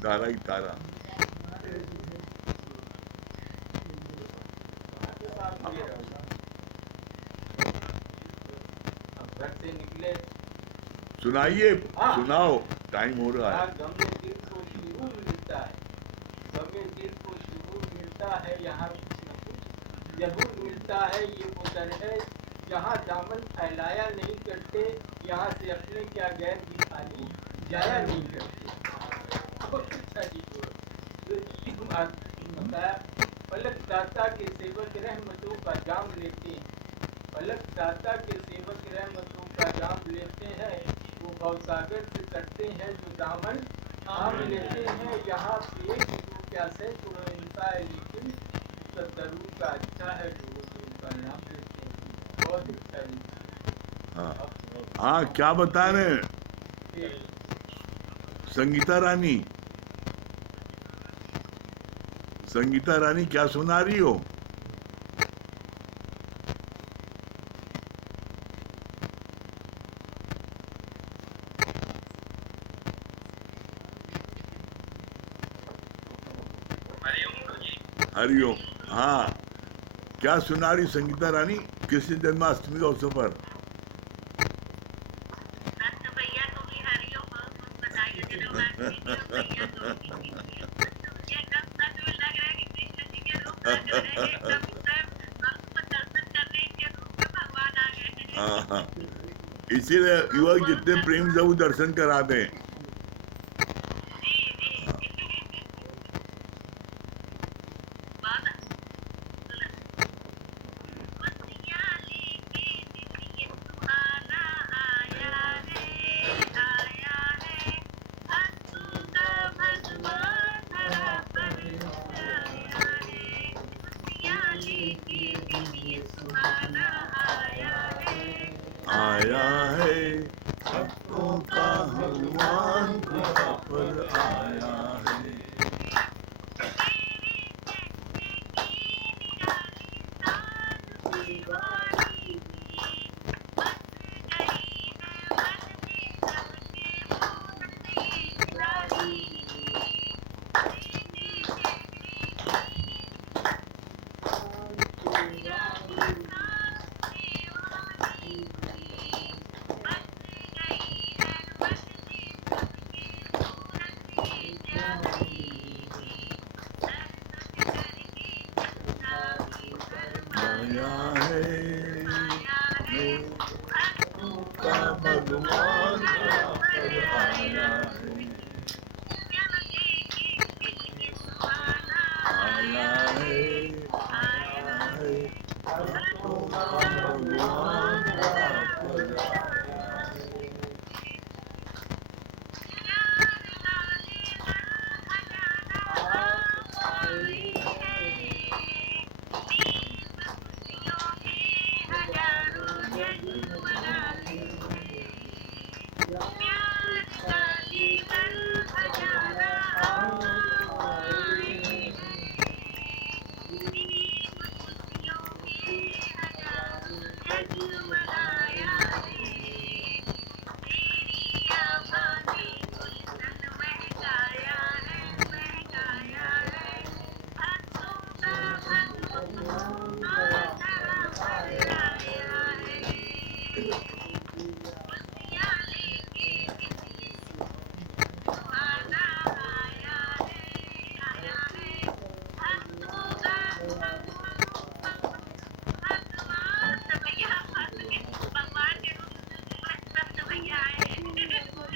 दारा की तारा। अब घर से निकले, सुनाइए, सुनाओ, टाइम हो रहा है। गम में दिल को शुरू मिलता है, गम में दिल को शुरू मिलता है, यहाँ कुछ न कुछ जरूर मिलता है। ये वो दर है जहाँ दामन फैलाया नहीं करते, यहाँ से अपने क्या गैर भी खाली जाया नहीं करते। पलक दाता के सेवक रहमतों का जाम लेते हैं, पलक दाता के सेवक रहमतों का जाम लेते हैं। वो भवसागर से करते हैं जो दामन थाम लेते हैं। यहाँ पे क्या से इंसा है, लेकिन सतरू का अच्छा है जो उनका नाम लेते हैं। बहुत अच्छा है। हाँ हाँ क्या बता रहे हैं संगीता रानी? संगीता रानी क्या सुना रही हो? हरिओम। हाँ क्या सुना रही संगीता रानी कृष्ण जन्माष्टमी के अवसर पर? भैया को भी हरिओम बहुत बधाई हो, जन्माष्टमी की भैया को भी। एकदम सच में लग रहा है कि कृष्ण जी के रूप लग रहे हैं, एकदम हमको दर्शन करने के रूप में भगवान आ गए हैं। हाँ हाँ इसीलिए युवक जितने प्रेम से वो दर्शन करा दें। जी जी बहुत खुशियाँ लेके दिन ये सुहाना आया है, भक्तों का भगवान धरा पर आया है। खुशियाँ लेके दिन ये सुहाना आया है, भक्तों का भगवान खुदा पर आया है। आया है, भक्तों का भगवान खुदा पर आया है। आया है, आया है, भक्तों का भगवान खुदा पर आया है।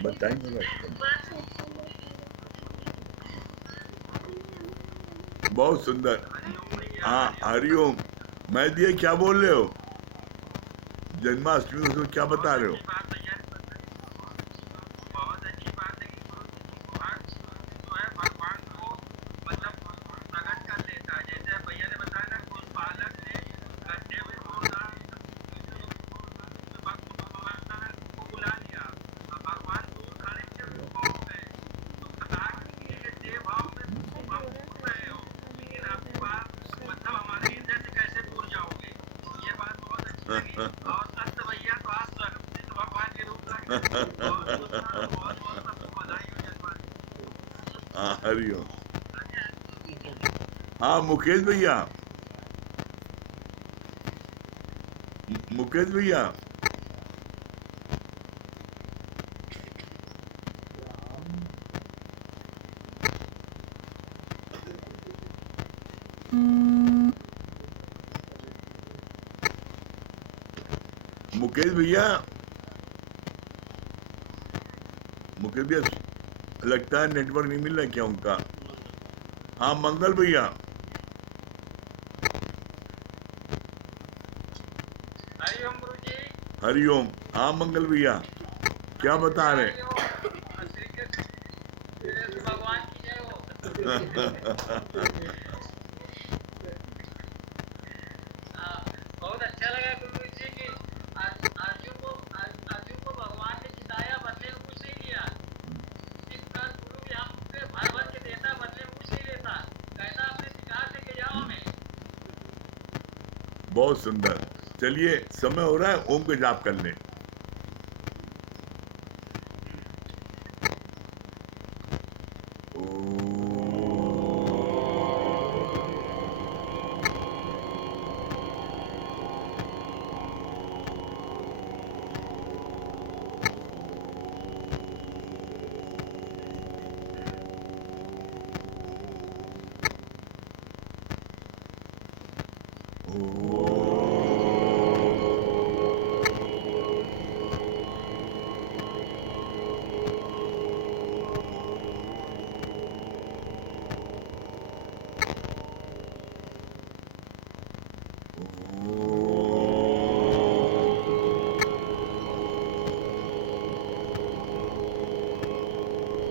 बताएंगे बहुत सुंदर। हाँ, हरिओम। मैं दिए क्या बोल रहे हो? जन्माष्टमी उसमें क्या बता रहे हो? बहुत अच्छी बात है कि गुरु जी की भक्त जो है भगवान को मतलब प्रकट कर लेता है। जैसे भैया ने बताया ना, कोई बालक ने गड्ढे में भगवान को बुला लिया और भगवान दूर खड़े थे, उसको हो गए तो कहा कि ये देव भाव में तुम हम पूछ रहे हो, लेकिन आपके पास मतलब हमारे हृदय से कैसे पूर जाओगे? ये बात बहुत अच्छी लगी। और संत भैया तो आज स्वयं भगवान के रूप लगे। बहुत सबको बधाई हो जन्माष्टमी। हाँ, हरिओम। हाँ, मुकेश भैया, मुकेश भैया, मुकेश भैया, मुकेश भैया, लगता है नेटवर्क नहीं मिल रहा क्या उनका? हाँ, मंगल भैया, हरिओम गुरु जी। हरिओम। हाँ, मंगल भैया, क्या बता रहे? श्री कृष्ण भगवान की जय हो। बहुत अच्छा लगा गुरु जी की अर्जुन को भगवान ने जिताया, बदले में कुछ नहीं लिया। इस तरह गुरु भी हमसे भर भर के देता, बदले में कुछ नहीं लेता। कहता अपने शिकार लेके जाओ हमें। बहुत सुंदर। चलिए, समय हो रहा है, ओम का जाप कर लें।